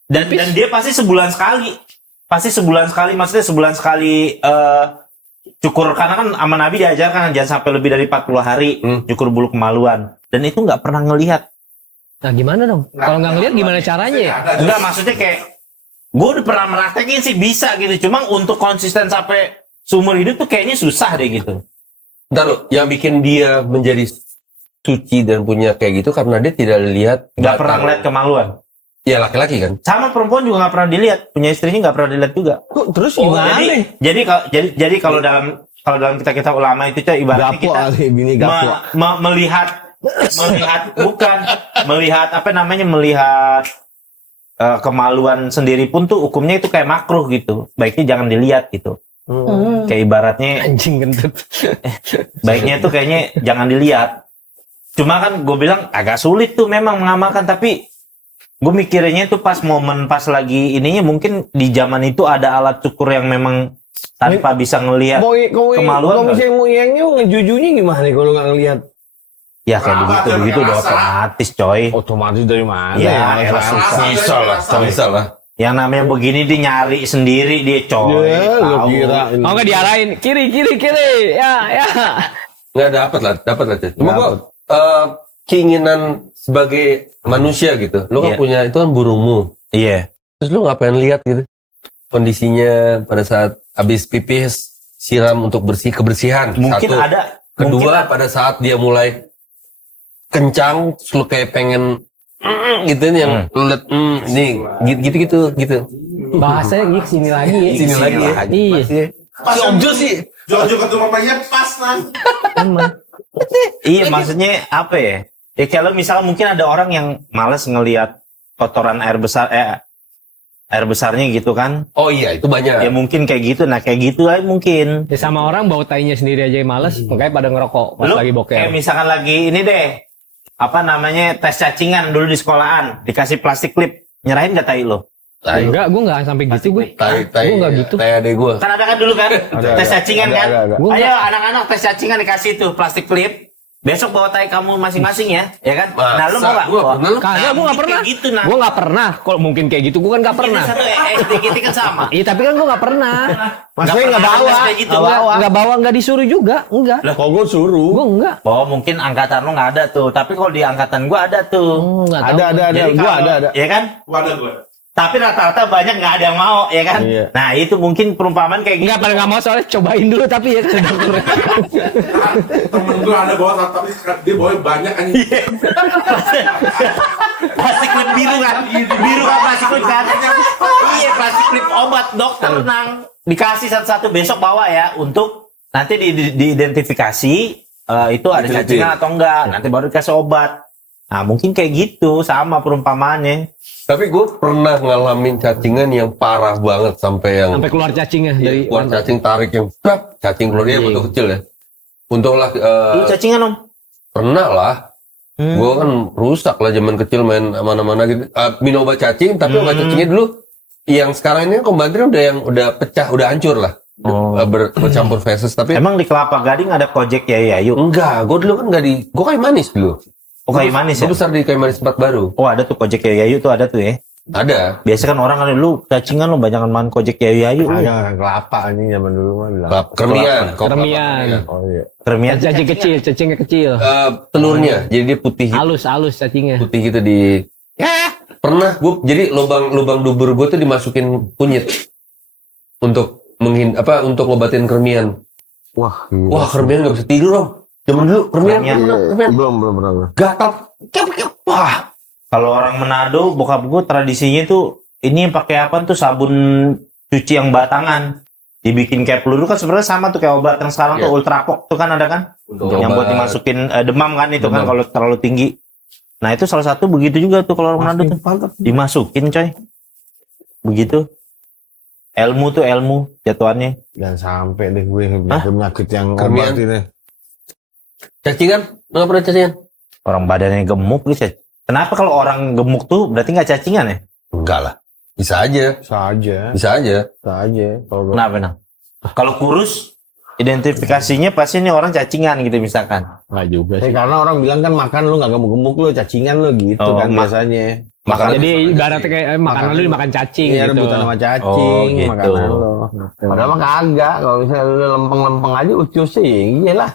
dan dia pasti sebulan sekali. Maksudnya sebulan sekali cukur, karena kan sama Nabi diajarkan jangan sampai lebih dari 40 hari cukur bulu kemaluan. Dan itu nggak pernah ngelihat. Nah gimana dong? Kalau nggak ngeliat gimana caranya ya? Enggak, maksudnya kayak gue udah pernah meraktekin sih bisa gitu. Cuma untuk konsisten sampai seumur hidup tuh kayaknya susah deh gitu. ntar lo, yang bikin dia menjadi suci dan punya kayak gitu karena dia tidak lihat Nggak pernah ngeliat kemaluan. ya laki-laki kan. Sama perempuan juga nggak pernah dilihat. Punya istrinya nggak pernah dilihat juga. Kok terus Oh, gimana? jadi kalau dalam kita ulama itu tuh ibaratnya Gapo kita kali bini gapo. melihat bukan melihat apa namanya melihat kemaluan sendiri pun tuh hukumnya itu kayak makruh gitu. Baiknya jangan dilihat gitu. Kayak ibaratnya Anjing kentut. baiknya tuh kayaknya jangan dilihat. Cuma kan gue bilang agak sulit tuh memang mengamalkan, tapi gue mikirnya tuh pas lagi ininya mungkin di zaman itu ada alat cukur yang memang tanpa bisa ngelihat kemaluan Kalau kan? misalnya mau yengnya ngejujunya gimana kalau nggak ngelihat? Ya kayak begitu udah otomatis coy. Otomatis dari mana? Ya, elah susah. Bisa lah. Yang namanya begini dia nyari sendiri dia coy. Ya, lu Tahu. kira. Mau nggak diarahin kiri. Ya. Nggak dapat lah. Cuma Dapet. gua keinginan sebagai manusia gitu. Lu kan Iya. punya itu kan burungmu. Iya. Terus lu nggak pengen lihat gitu kondisinya pada saat habis pipis siram untuk kebersihan. Mungkin Satu. ada. Kedua pada saat dia mulai kencang, terus lu kayak pengen gitu yang lu liat nih gitu. Bahasanya gitu sini lagi ya. Sini lagi ya. Iya. Si Om Jo sih. Jojo ketemu mamanya pas lah. Emang. Iya, maksudnya apa ya? Ya kalau misalnya mungkin ada orang yang malas ngelihat kotoran air besarnya gitu kan. Oh iya, itu banyak. Ya mungkin kayak gitu. Nah, kayak gitu aja mungkin. Ya sama orang bau tainya sendiri aja yang males, makanya pada ngerokok pas Lu lagi boker. kayak misalkan lagi ini deh. Apa namanya? Tes cacingan dulu di sekolahan, dikasih plastik klip. Nyerahin gak tai lo? Tai. Enggak, gue enggak sampai gitu gue. Tai. Gue enggak gitu. Tai adek gua. Kan ada kan dulu kan? Tes cacingan kan? ada. Gua Ayo anak-anak tes cacingan dikasih tuh plastik klip. Besok bawa tai kamu masing-masing ya, ya kan? Nah, lu mau gak? Gua pernah lu. Kagak, gue enggak mungkin pernah. kayak gitu, nah. Gue enggak pernah. Kalau mungkin kayak gitu, gue kan enggak pernah. Kita satu SD kita kan sama. Iya, tapi kan gue enggak pernah. Maksudnya nggak pernah bawa. tes kayak gitu. Enggak bawa, enggak disuruh juga. Enggak. Kok gue suruh? Gue enggak. Oh, mungkin angkatan lu nggak ada tuh. Tapi kalau di angkatan gua ada tuh. Enggak tahu. Ada. Jadi Gue kalau- ada. Ya kan? Wadah gue. Tapi rata-rata banyak nggak ada yang mau, ya kan? Iya. Nah, itu mungkin perumpamaan kayak gitu. Enggak, pada enggak mau soalnya cobain dulu tapi ya ke dokter. Temen gue ada bawa tapi dia bawa banyak anjing. Plastik klip biru kan? Biru kan plastik klip kan? Iya, plastik klip obat dokter nang. Dikasih satu-satu besok bawa ya untuk nanti diidentifikasi itu ada cacingan atau enggak. Nanti baru dikasih obat. Nah, mungkin kayak gitu sama perumpamaannya. Tapi gue pernah ngalamin cacingan yang parah banget sampai yang Sampai keluar cacingnya dari keluar cacing tarik yang cacing keluar dia bentuk kecil ya. Untunglah Lu cacingan, Om? pernah lah. Gue kan rusak lah zaman kecil main mana-mana gitu. Minum obat cacing, tapi obat cacingnya dulu yang sekarang ini kombantir udah pecah, udah hancur lah. Bercampur feses. Tapi Emang di Kelapa Gading ada Kojek Yayu? enggak, gue dulu kan enggak di, gue kayu manis dulu. Oh, kayu manis ya? Gue besar di kayu manis tempat baru. Oh, ada tuh Kojek Yayu tuh ada tuh ya. Ada. Biasa kan orang kan lu cacingan lu banyakan makan Kojek Yayu. Ada orang kelapa anjing zaman dulu mah bilang. Kermian. Kermian. Oh iya. Kermian Cacing kecil, cacingnya kecil. Telurnya, jadi dia putih. Halus cacingnya. Putih gitu di. Pernah gue, jadi lubang dubur gue tuh dimasukin kunyit untuk untuk ngobatin kermian. Wah, Wah, kermian nggak bisa tidur dong. Zaman dulu kermian. belum pernah. Gatal. Wah. Kalau orang Manado, bokap gue tradisinya tuh ini pakai apa tuh sabun cuci yang batangan. Dibikin kayak peluru kan sebenarnya sama tuh kayak obat yang sekarang tuh Ultrapok tuh kan ada kan? Yang buat dimasukin demam kan itu kan kalau terlalu tinggi. Nah, itu salah satu begitu juga tuh kalau orang Manado tuh. Dimasukin coy. Begitu. Ilmu tuh ilmu jatuhannya. Jangan sampai deh gue penyakit yang Kermian. obat ini. Cacingan? Nggak pernah cacingan? Orang badannya gemuk gitu. Kenapa kalau orang gemuk tuh berarti nggak cacingan ya? Enggak lah. Bisa aja. Bisa aja. Kalau Kenapa nah? Kalau kurus identifikasinya pasti ini orang cacingan gitu misalkan. Enggak juga sih. karena orang bilang kan makan lu nggak gemuk-gemuk lu cacingan lu gitu Oh, kan biasanya. Jadi ibaratnya kayak makanan lu dimakan cacing Iya, gitu. rebutan sama cacing, Oh, gitu. makanan lu. Padahal mah kagak. Kalau misalnya lu lempeng-lempeng aja ucus sih, iyalah.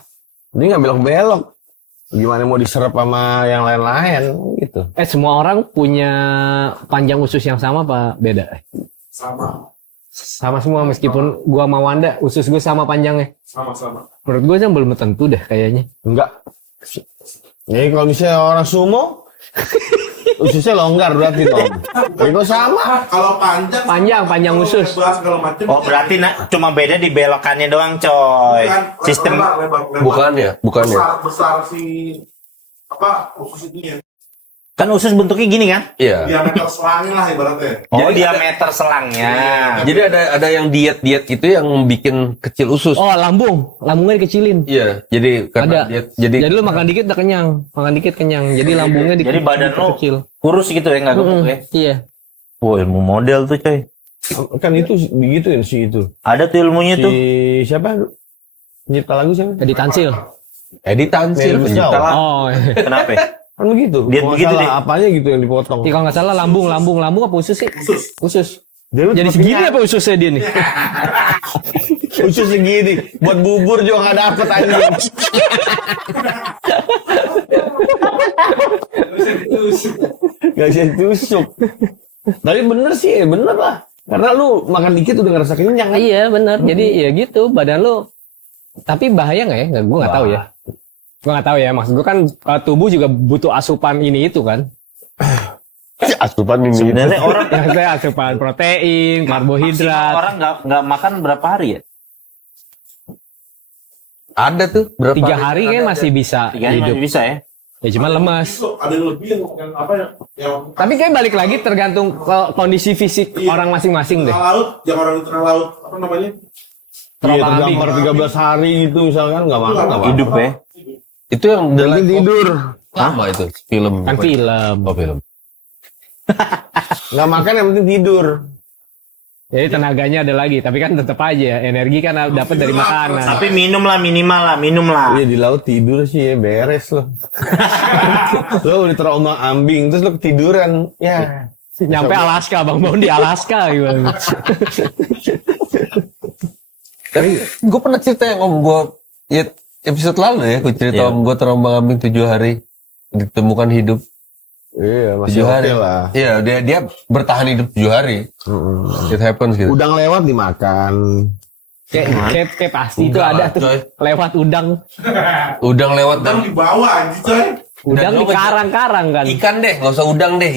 Dia nggak belok-belok. Gimana mau diserap sama yang lain-lain gitu. Semua orang punya panjang usus yang sama apa beda? Sama. Sama semua meskipun gua sama Wanda usus gua sama panjangnya. Sama-sama. Menurut gua sih belum tentu deh kayaknya. Enggak. Jadi kalau misalnya orang sumo, ususnya longgar berarti Tom. Tapi kok sama? Kalau panjang. Panjang usus. Lebar segala macam. Oh berarti cuma beda di belokannya doang coy. Sistem lebar. Bukannya. Besar si apa usus itu ya. kan usus bentuknya gini kan? Iya. Diameter selangin lah ibaratnya. Oh Jadi diameter selangnya. Jadi ada yang diet itu yang bikin kecil usus. Oh, lambungnya dikecilin. Iya. Jadi karena Ada. diet, Jadi lu makan dikit udah kenyang, makan dikit kenyang. Jadi lambungnya Jadi badan lu kecil. kurus gitu ya nggak gemuk ya? Iya. Wah ilmu model tuh coy. Kan itu begituin si itu. Ada tuh ilmunya Si tuh. siapa? Pencipta lagu siapa? Jadi tansil. Editansil Mel pencipta Gibson. lagu. Oh. Kenapa? Kan begitu. Diet Kalau begitu salah deh. apanya gitu yang dipotong. Kalau nggak salah lambung apa usus sih? Usus. Usus. Jadi segini apa ususnya dia nih? Usus segini. Buat bubur juga gak dapet anjing. Gak bisa ditusuk. Tapi bener sih, bener lah. Karena lu makan dikit udah ngerasa kenyang kan? Iya benar. Jadi ya gitu badan lu. Tapi bahaya nggak ya? Gue nggak tahu ya. Gue nggak tahu ya. Maksud gue kan tubuh juga butuh asupan ini itu kan. Asupan ini. Sebenarnya orang Yang saya asupan protein, maksimal karbohidrat. orang nggak makan berapa hari ya? Ada tuh berapa 3 hari kan Ada. masih bisa 3 hari hidup. masih bisa ya? Ya cuma lemas. Itu ada yang lebih yang apa ya? Yang Tapi kayak balik lagi tergantung kondisi fisik Iya. orang masing-masing deh. tengah laut, yang orang di tengah laut, apa namanya? Iya, Terombang ambing. terdampar 13 hari gitu misalkan gak makan gak apa-apa. Hidup ya. Itu yang The Penting Life of- tidur. Lama itu film. Kan film. Oh, film. Gak makan yang penting tidur. Jadi tenaganya ada lagi. Tapi kan tetap aja energi kan dapat dari makanan. Tapi minum lah minimal lah, minum lah. Iya di laut tidur sih ya beres loh. Lo udah terombang ambing terus lo ketiduran. Ya. Nyampe Alaska, Bang Bon di Alaska gitu. Tapi gue pernah cerita yang om gue ya, episode lalu ya, gue cerita om gue terombang ambing 7 hari ditemukan hidup Iya 7 masih hari. oke lah. Iya dia bertahan hidup 7 hari. It happens gitu. Udang lewat dimakan. Kayak pasti itu Enggak ada lah, tuh coy. lewat udang. Udang lewat Kan dan di bawah anjing coy. Udang Dan di lu karang-karang kan. ikan deh, nggak usah udang deh,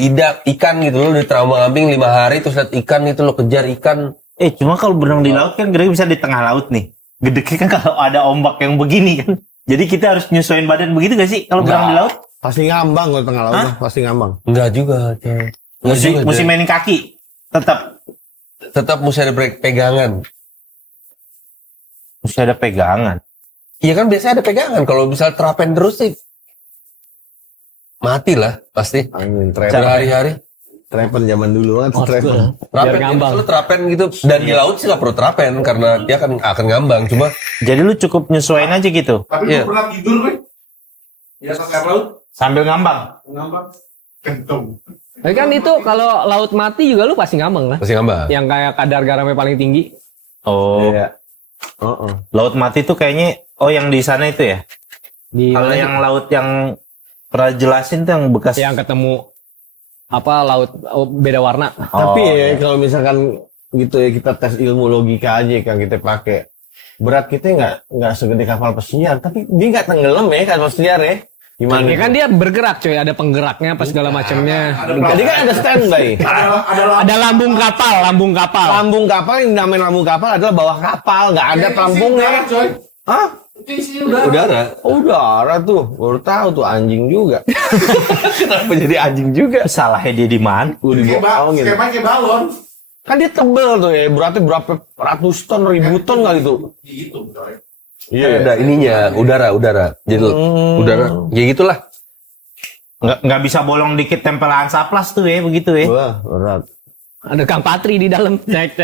ikan gitu lo di terombang ambing 5 hari terus lihat ikan itu lo kejar ikan. Cuma kalau berenang di laut kan Greg bisa di tengah laut nih. Gedeknya kan kalau ada ombak yang begini kan. Jadi kita harus nyesuaiin badan begitu gak sih kalau berenang di laut? Pasti ngambang kalau tengah laut Hah? mah, pasti ngambang. Enggak juga, coy. Enggak Mesti, juga, mesti coy. mainin kaki. Tetap Tetap mesti ada pegangan. mesti ada pegangan. Iya kan biasanya ada pegangan. Kalau misal terapen terus sih mati lah pasti. Angin Berhari-hari. trepen zaman dulu kan trepen. Terapen ngambang. lu terapen gitu. Dan di laut sih nggak perlu terapen karena dia akan ngambang. Cuma Jadi lu cukup nyesuaiin aja gitu Tapi Iya. gue pernah tidur gue. Di atas air laut, sambil ngambang. ngambang, kentung. Tapi kan itu kalau laut mati juga lu pasti ngambang kan. pasti ngambang. Yang kayak kadar garamnya paling tinggi. Oh, Iya. Heeh. laut mati tuh kayaknya yang di sana itu ya. Di Kalau yang laut yang pernah jelasin tuh yang bekas. yang ketemu apa laut beda warna. Tapi Oh, ya kalau misalkan gitu ya kita tes ilmu logika aja kan kita pakai. Berat kita nggak segede kapal pesiar, tapi dia nggak tenggelam ya kapal pesiar ya. Gimana? Ya kan dia bergerak coy, ada penggeraknya apa segala macamnya. Jadi kan ada standby. Ada lambung kapal. Lambung kapal yang namanya lambung kapal adalah bawah kapal, nggak ada pelampungnya. coy. Hah? Itu isinya udah. Udara. Oh, udara tuh, baru tahu tuh anjing juga. Kenapa jadi anjing juga? salahnya dia di mana? Udah dibohongin. Skema kayak balon. Kan dia tebel tuh ya, beratnya berapa ratus ton, ribu ton kali tuh. Gitu, coy. Iya. Ada ininya, udara. Jadi udara. Ya gitulah. Nggak bisa bolong dikit tempelan saplas tuh ya begitu ya. Wah, berat. Ada Kang Patri di dalam. Cek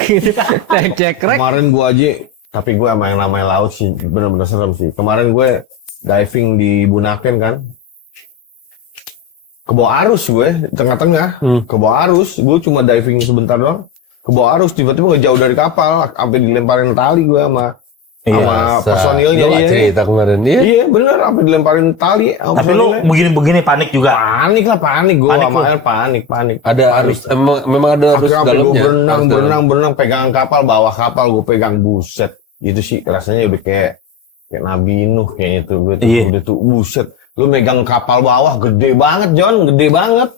gitu. Cek Kemarin gua aja, tapi gue sama yang namanya laut sih bener-bener serem sih. Kemarin gue diving di Bunaken kan, ke bawah arus gue tengah-tengah, ke bawah arus. Gue cuma diving sebentar doang, ke bawah arus tiba-tiba gak jauh dari kapal, sampai dilemparin tali gue sama personilnya. Lu nggak Iya. cerita kemarin dia. Iya bener, sampai dilemparin tali. Sama Tapi lu personilnya. begini-begini panik juga. panik lah, panik gue Panik sama lu? air, panik. Ada arus memang ada arus Akhirnya sampai gue dalamnya. Arus dalam. berenang, pegangan kapal, bawah kapal gue pegang, buset. Gitu sih, rasanya udah kayak Nabi Nuh kayaknya tuh. Gue tuh, Iya. udah tuh, buset. Lu megang kapal bawah, gede banget, John, gede banget.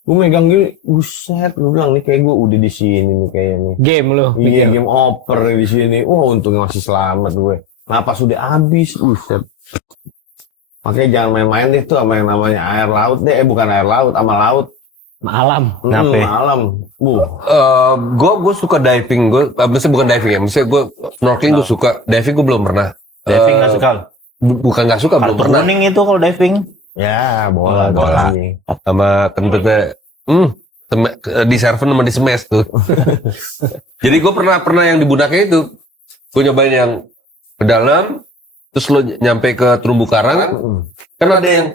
Gue megang gini, buset. Gue bilang, nih kayak gue udah di sini nih kayaknya. game lu. Iya, game over di sini. Wah, untungnya masih selamat gue. Napas udah habis, buset. Makanya jangan main-main deh tuh sama yang namanya air laut deh. Bukan air laut, sama laut. Malam. Kenapa ya? Malam. Gue suka diving, maksudnya bukan diving ya, maksudnya gue snorkeling gue suka, diving gue belum pernah. Diving nggak suka. Bukan nggak suka, belum Kartu pernah. kuning itu kalau diving. Ya, bola. Bola. Sama kentutnya, di serven sama di smash tuh. Jadi gue pernah yang di Bunaken itu, gue nyobain yang ke dalam, terus lo nyampe ke terumbu karang, kan ada yang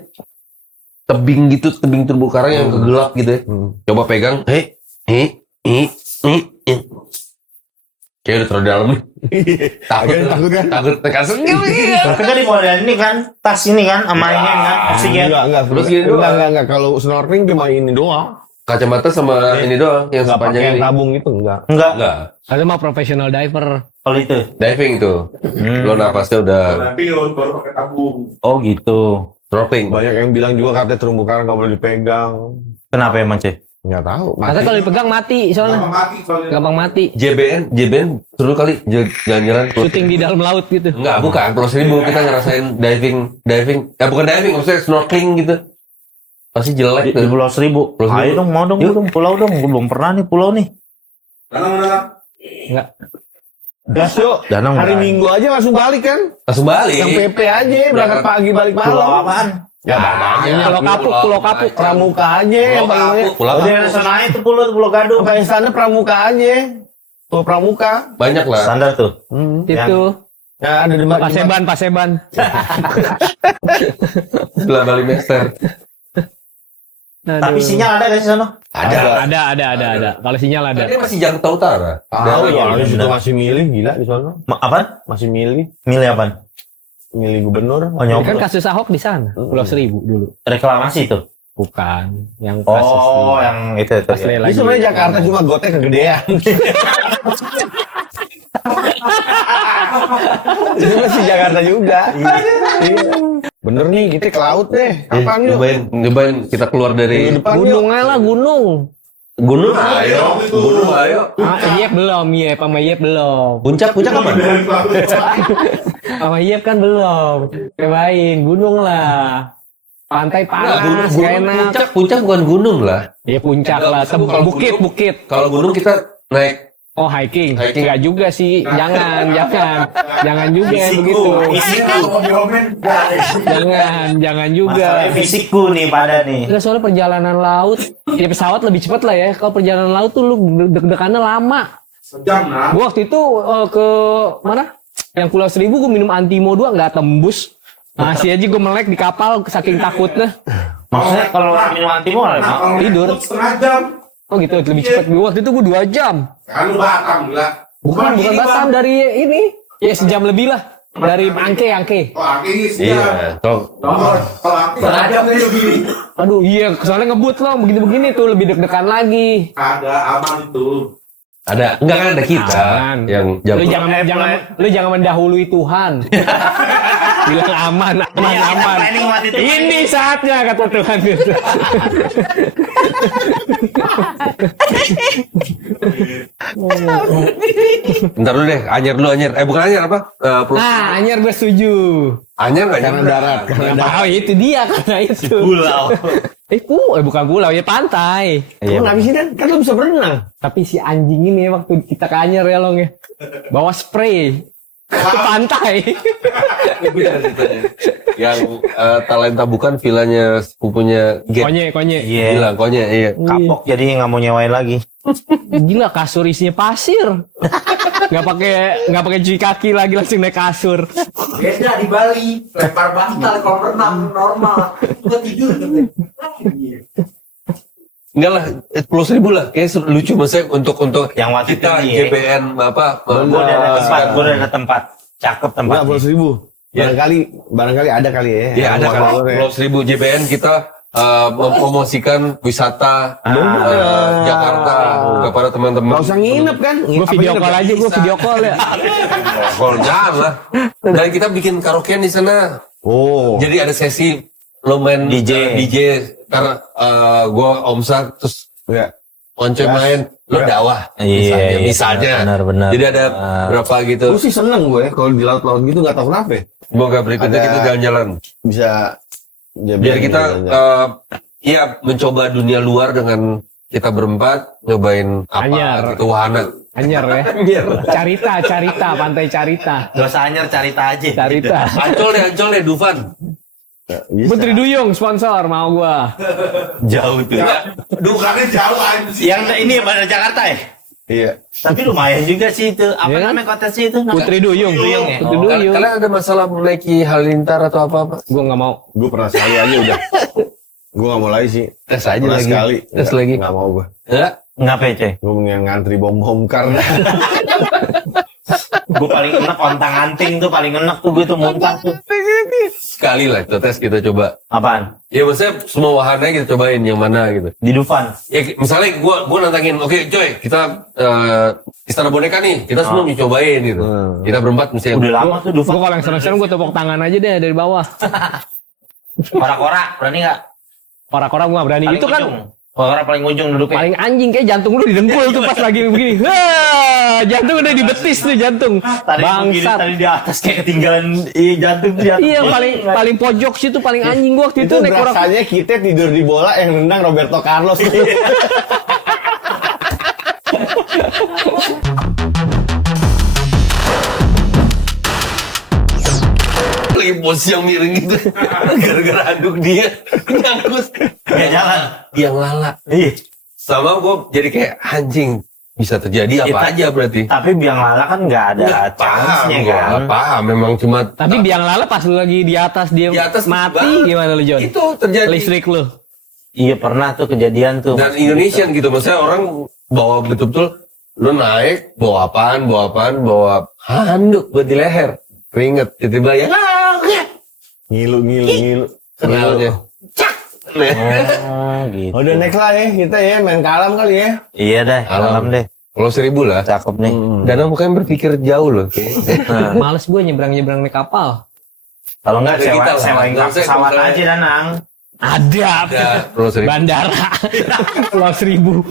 tebing gitu, tebing terumbu karang yang gelap gitu ya. Coba pegang, Kayak udah terlalu dalam nih. Takut tekan senggil. Tapi kan di model ini kan tas ini kan sama ini kan oksigen. Enggak. Terus gini doang. Enggak. Kalau snorkeling cuma ini doang. Kacamata sama ini doang yang Enggak pakai sepanjang yang ini. tabung itu enggak. Enggak. Ada mah professional diver. Kalau itu. Diving tuh. Lo napasnya udah Tapi lo baru pakai tabung. Oh gitu. snorkeling. Banyak yang bilang juga katanya terumbu karang nggak boleh dipegang. Kenapa emang Cih? Nggak tahu. Katanya kalau dipegang mati soalnya. Gampang mati soalnya. Gampang mati. JBN seru kali jalan-jalan. Syuting di dalam laut gitu. Enggak, bukan. Pulau Seribu kita ngerasain diving. Ya bukan diving, maksudnya snorkeling gitu. Pasti jelek Di tuh. Pulau Seribu. Pulau Seribu. Ayo dong, mau dong, pulau dong. Gue belum pernah nih pulau nih. Danang. Enggak. Gas yuk. Danang Hari berani. Minggu aja langsung balik kan? Langsung balik. Yang PP aja berangkat pagi balik Pulau malam. apaan? Ya banyak. Pulau Kapuk. Pramuka aja yang paling banyak. Pulau Oh, di Kapuk. sana itu pulau Gadung. Kayak sana Pramuka aja. Tuh Pramuka. Banyak lah. Standar tuh. Itu. Ya ada di Paseban. Sebelah Bali Master. Tapi sinyal ada gak sih sana? Ada. Kalau sinyal ada. Ini masih Jakarta Utara. Tahu iya, ya, iya, sudah benar. masih milih gila di sana. Apaan? Masih milih Milih apaan? gubernur. Oh, Ini kan nyoblos. kasus Ahok di sana. Pulau Seribu dulu. Reklamasi tuh. Bukan. Yang kasus Oh, di- yang itu. pas Ya. Ini sebenarnya Jakarta cuma gotnya kegedean. Ini masih Jakarta juga. Iya. Bener nih, kita ke laut deh. Kapan yuk? Nyobain kita keluar dari Depan yuk. Gunung aja lah gunung. gunung. Ayo, gunung ayo. Yep belum, Yep sama Yep belum. Puncak kapan? Sama Yep kan belum. Cobain gunung lah. Pantai panas, gak enak. Puncak bukan gunung lah. Ya puncak lah, Kalau gunung- bukit. Kalau gunung kita naik Oh hiking, Hiking. enggak juga sih, jangan juga yang begitu, jangan juga. Masalah fisikku nih pada nih. Enggak, soalnya perjalanan laut, ya pesawat lebih cepat lah ya. Kalau perjalanan laut tuh lu deg-degannya lama. Sejam nah. Gua waktu itu ke mana? Yang Pulau Seribu gua minum Antimo 2 nggak tembus. Masih aja gua melek di kapal saking takutnya. Maksudnya kalau minum antimo Kalau Tidur. setengah jam. Oh gitu, lebih cepat. Gua waktu itu gua 2 jam. Kan lu Batam gila. Bukan ini, Batam, Bang. dari ini. Ya sejam lebih lah. Dari Angke. Oh, ini sejam. iya. Kalau Kalau aku setengah jam nih begini. Aduh iya, soalnya ngebut loh, begini-begini tuh lebih deg-degan lagi. Ada aman itu. ada enggak kan ada kita Aman. yang jam Lu jangan mendahului Tuhan. Bilang aman. planning mati tuh. Ini saatnya kata Tuhan gitu. Bentar dulu deh, Anyer dulu Anyer. Bukan Anyer apa? Nah, Anyer gue setuju. Anyer enggak Karena darat. Oh itu dia karena itu. Pulau. Bukan pulau ya pantai. Iya. Nggak bisa kan lu bisa berenang. Tapi si anjing ini waktu kita ke Anyer ya Long ya. Bawa spray. Ke pantai. yang talenta bukan villanya sepupunya Get. Konye. Iya. Bilang konye, iya. Kapok jadi nggak mau nyewain lagi. Gila kasur isinya pasir. Nggak pakai cuci kaki lagi langsung naik kasur. Beda di Bali, lempar bantal kalau renang normal. Gua tidur gitu. Enggak lah, Pulau Seribu lah. Kayaknya lucu maksudnya untuk Yang waktu kita itu nih, JBN apa? Gue udah ada tempat. Cakep Enggak, tempat. Pulau Seribu. Ya. Barangkali ada kali ya. Ya ada kan Yang Pulau Seribu JBN kita mempromosikan wisata Jakarta kepada teman-teman. Nggak usah nginep kan? Gue video call aja, gue video call ya. Kalau jangan lah. Dan kita bikin karaokean di sana. Oh. Jadi ada sesi lo main DJ karena gua Omsa terus Ya. Once main lo dakwah Iya, misalnya. benar. Jadi ada berapa gitu. Gue sih seneng gue kalau di laut-laut gitu nggak tahu kenapa. Ya. Semoga berikutnya Ada- kita jalan-jalan. Bisa Biar kita ya mencoba dunia luar dengan kita berempat nyobain apa Anyar. gitu wahana. Anyer ya. Carita, pantai Carita. Gak usah Anyer, Carita aja. Carita. Ancol deh Dufan. bisa. Putri Duyung sponsor mau gua. Jauh tuh. Bukannya jauh anjing. Yang ini pada Jakarta ya? Iya. Tapi lumayan juga sih itu. Apa Iya kan? namanya kotanya itu? Putri Duyung. Duyung ya? Putri Duyung. Kalian ada masalah menaiki halilintar atau apa-apa? Gua nggak mau. Gue pernah sekali aja udah. Gue nggak mau lagi sih. Tes aja Pernah lagi. sekali. Tes lagi. Nggak mau gue. Ya? Ngapain coy? Gue mendingan ngantri bom karena Gue paling enak ontang-anting tuh, paling enak tuh gue tuh muntah tuh. Sekali lah kita tes, kita coba. Apaan? Ya maksudnya semua wahananya kita cobain yang mana gitu. Di Dufan. Ya misalnya gua nantangin, oke coy, kita istana boneka nih, kita semua cobain gitu. Kita berempat mesti Udah lama tuh Gue Dufan. kalau yang serem-serem gue tepuk tangan aja deh dari bawah. Kora-kora, berani nggak? Orang-orang gue gak berani. Paling Itu kan ujung. Kora paling ujung duduknya. paling anjing kayak jantung lu didengkul tuh pas lagi begini. Wah, jantung udah di betis tuh jantung. Tadi begini, Bangsat. tadi di atas kayak ketinggalan jantung tuh di atas. Iya paling pojok sih tuh paling anjing gua waktu itu itu naik orang. rasanya kita tidur di bola yang nendang Roberto Carlos. lagi posisi yang miring gitu. Gara-gara anduk dia nyangkut. Nggak jalan. Yang lala. Iya. Sama gue jadi kayak anjing. Bisa terjadi apa aja berarti. Tapi biang lala kan nggak ada chance-nya kan. Nggak paham, memang cuma Tapi biang lala pas lu lagi di atas dia Di atas mati banget. gimana lu John? itu terjadi. Listrik lu. Iya pernah tuh kejadian tuh. Dan Indonesian gitu, maksudnya orang bawa betul-betul lu naik bawa bawa handuk buat di leher, keringet tiba-tiba ya Ngilu. kenalnya Gitu. Udah next lah ya, kita ya main kalam kali ya. Iya deh, alam deh. kalau 1000 lah. Cakep nih. Danang bukan berpikir jauh loh. Males gue nyebrang naik kapal. Kalau nggak Dari kita lah. sewain Nggak usah, pesawat nggak usah. aja Danang. Ada. Ya, Pulau Seribu. Bandara. Pulau 1000.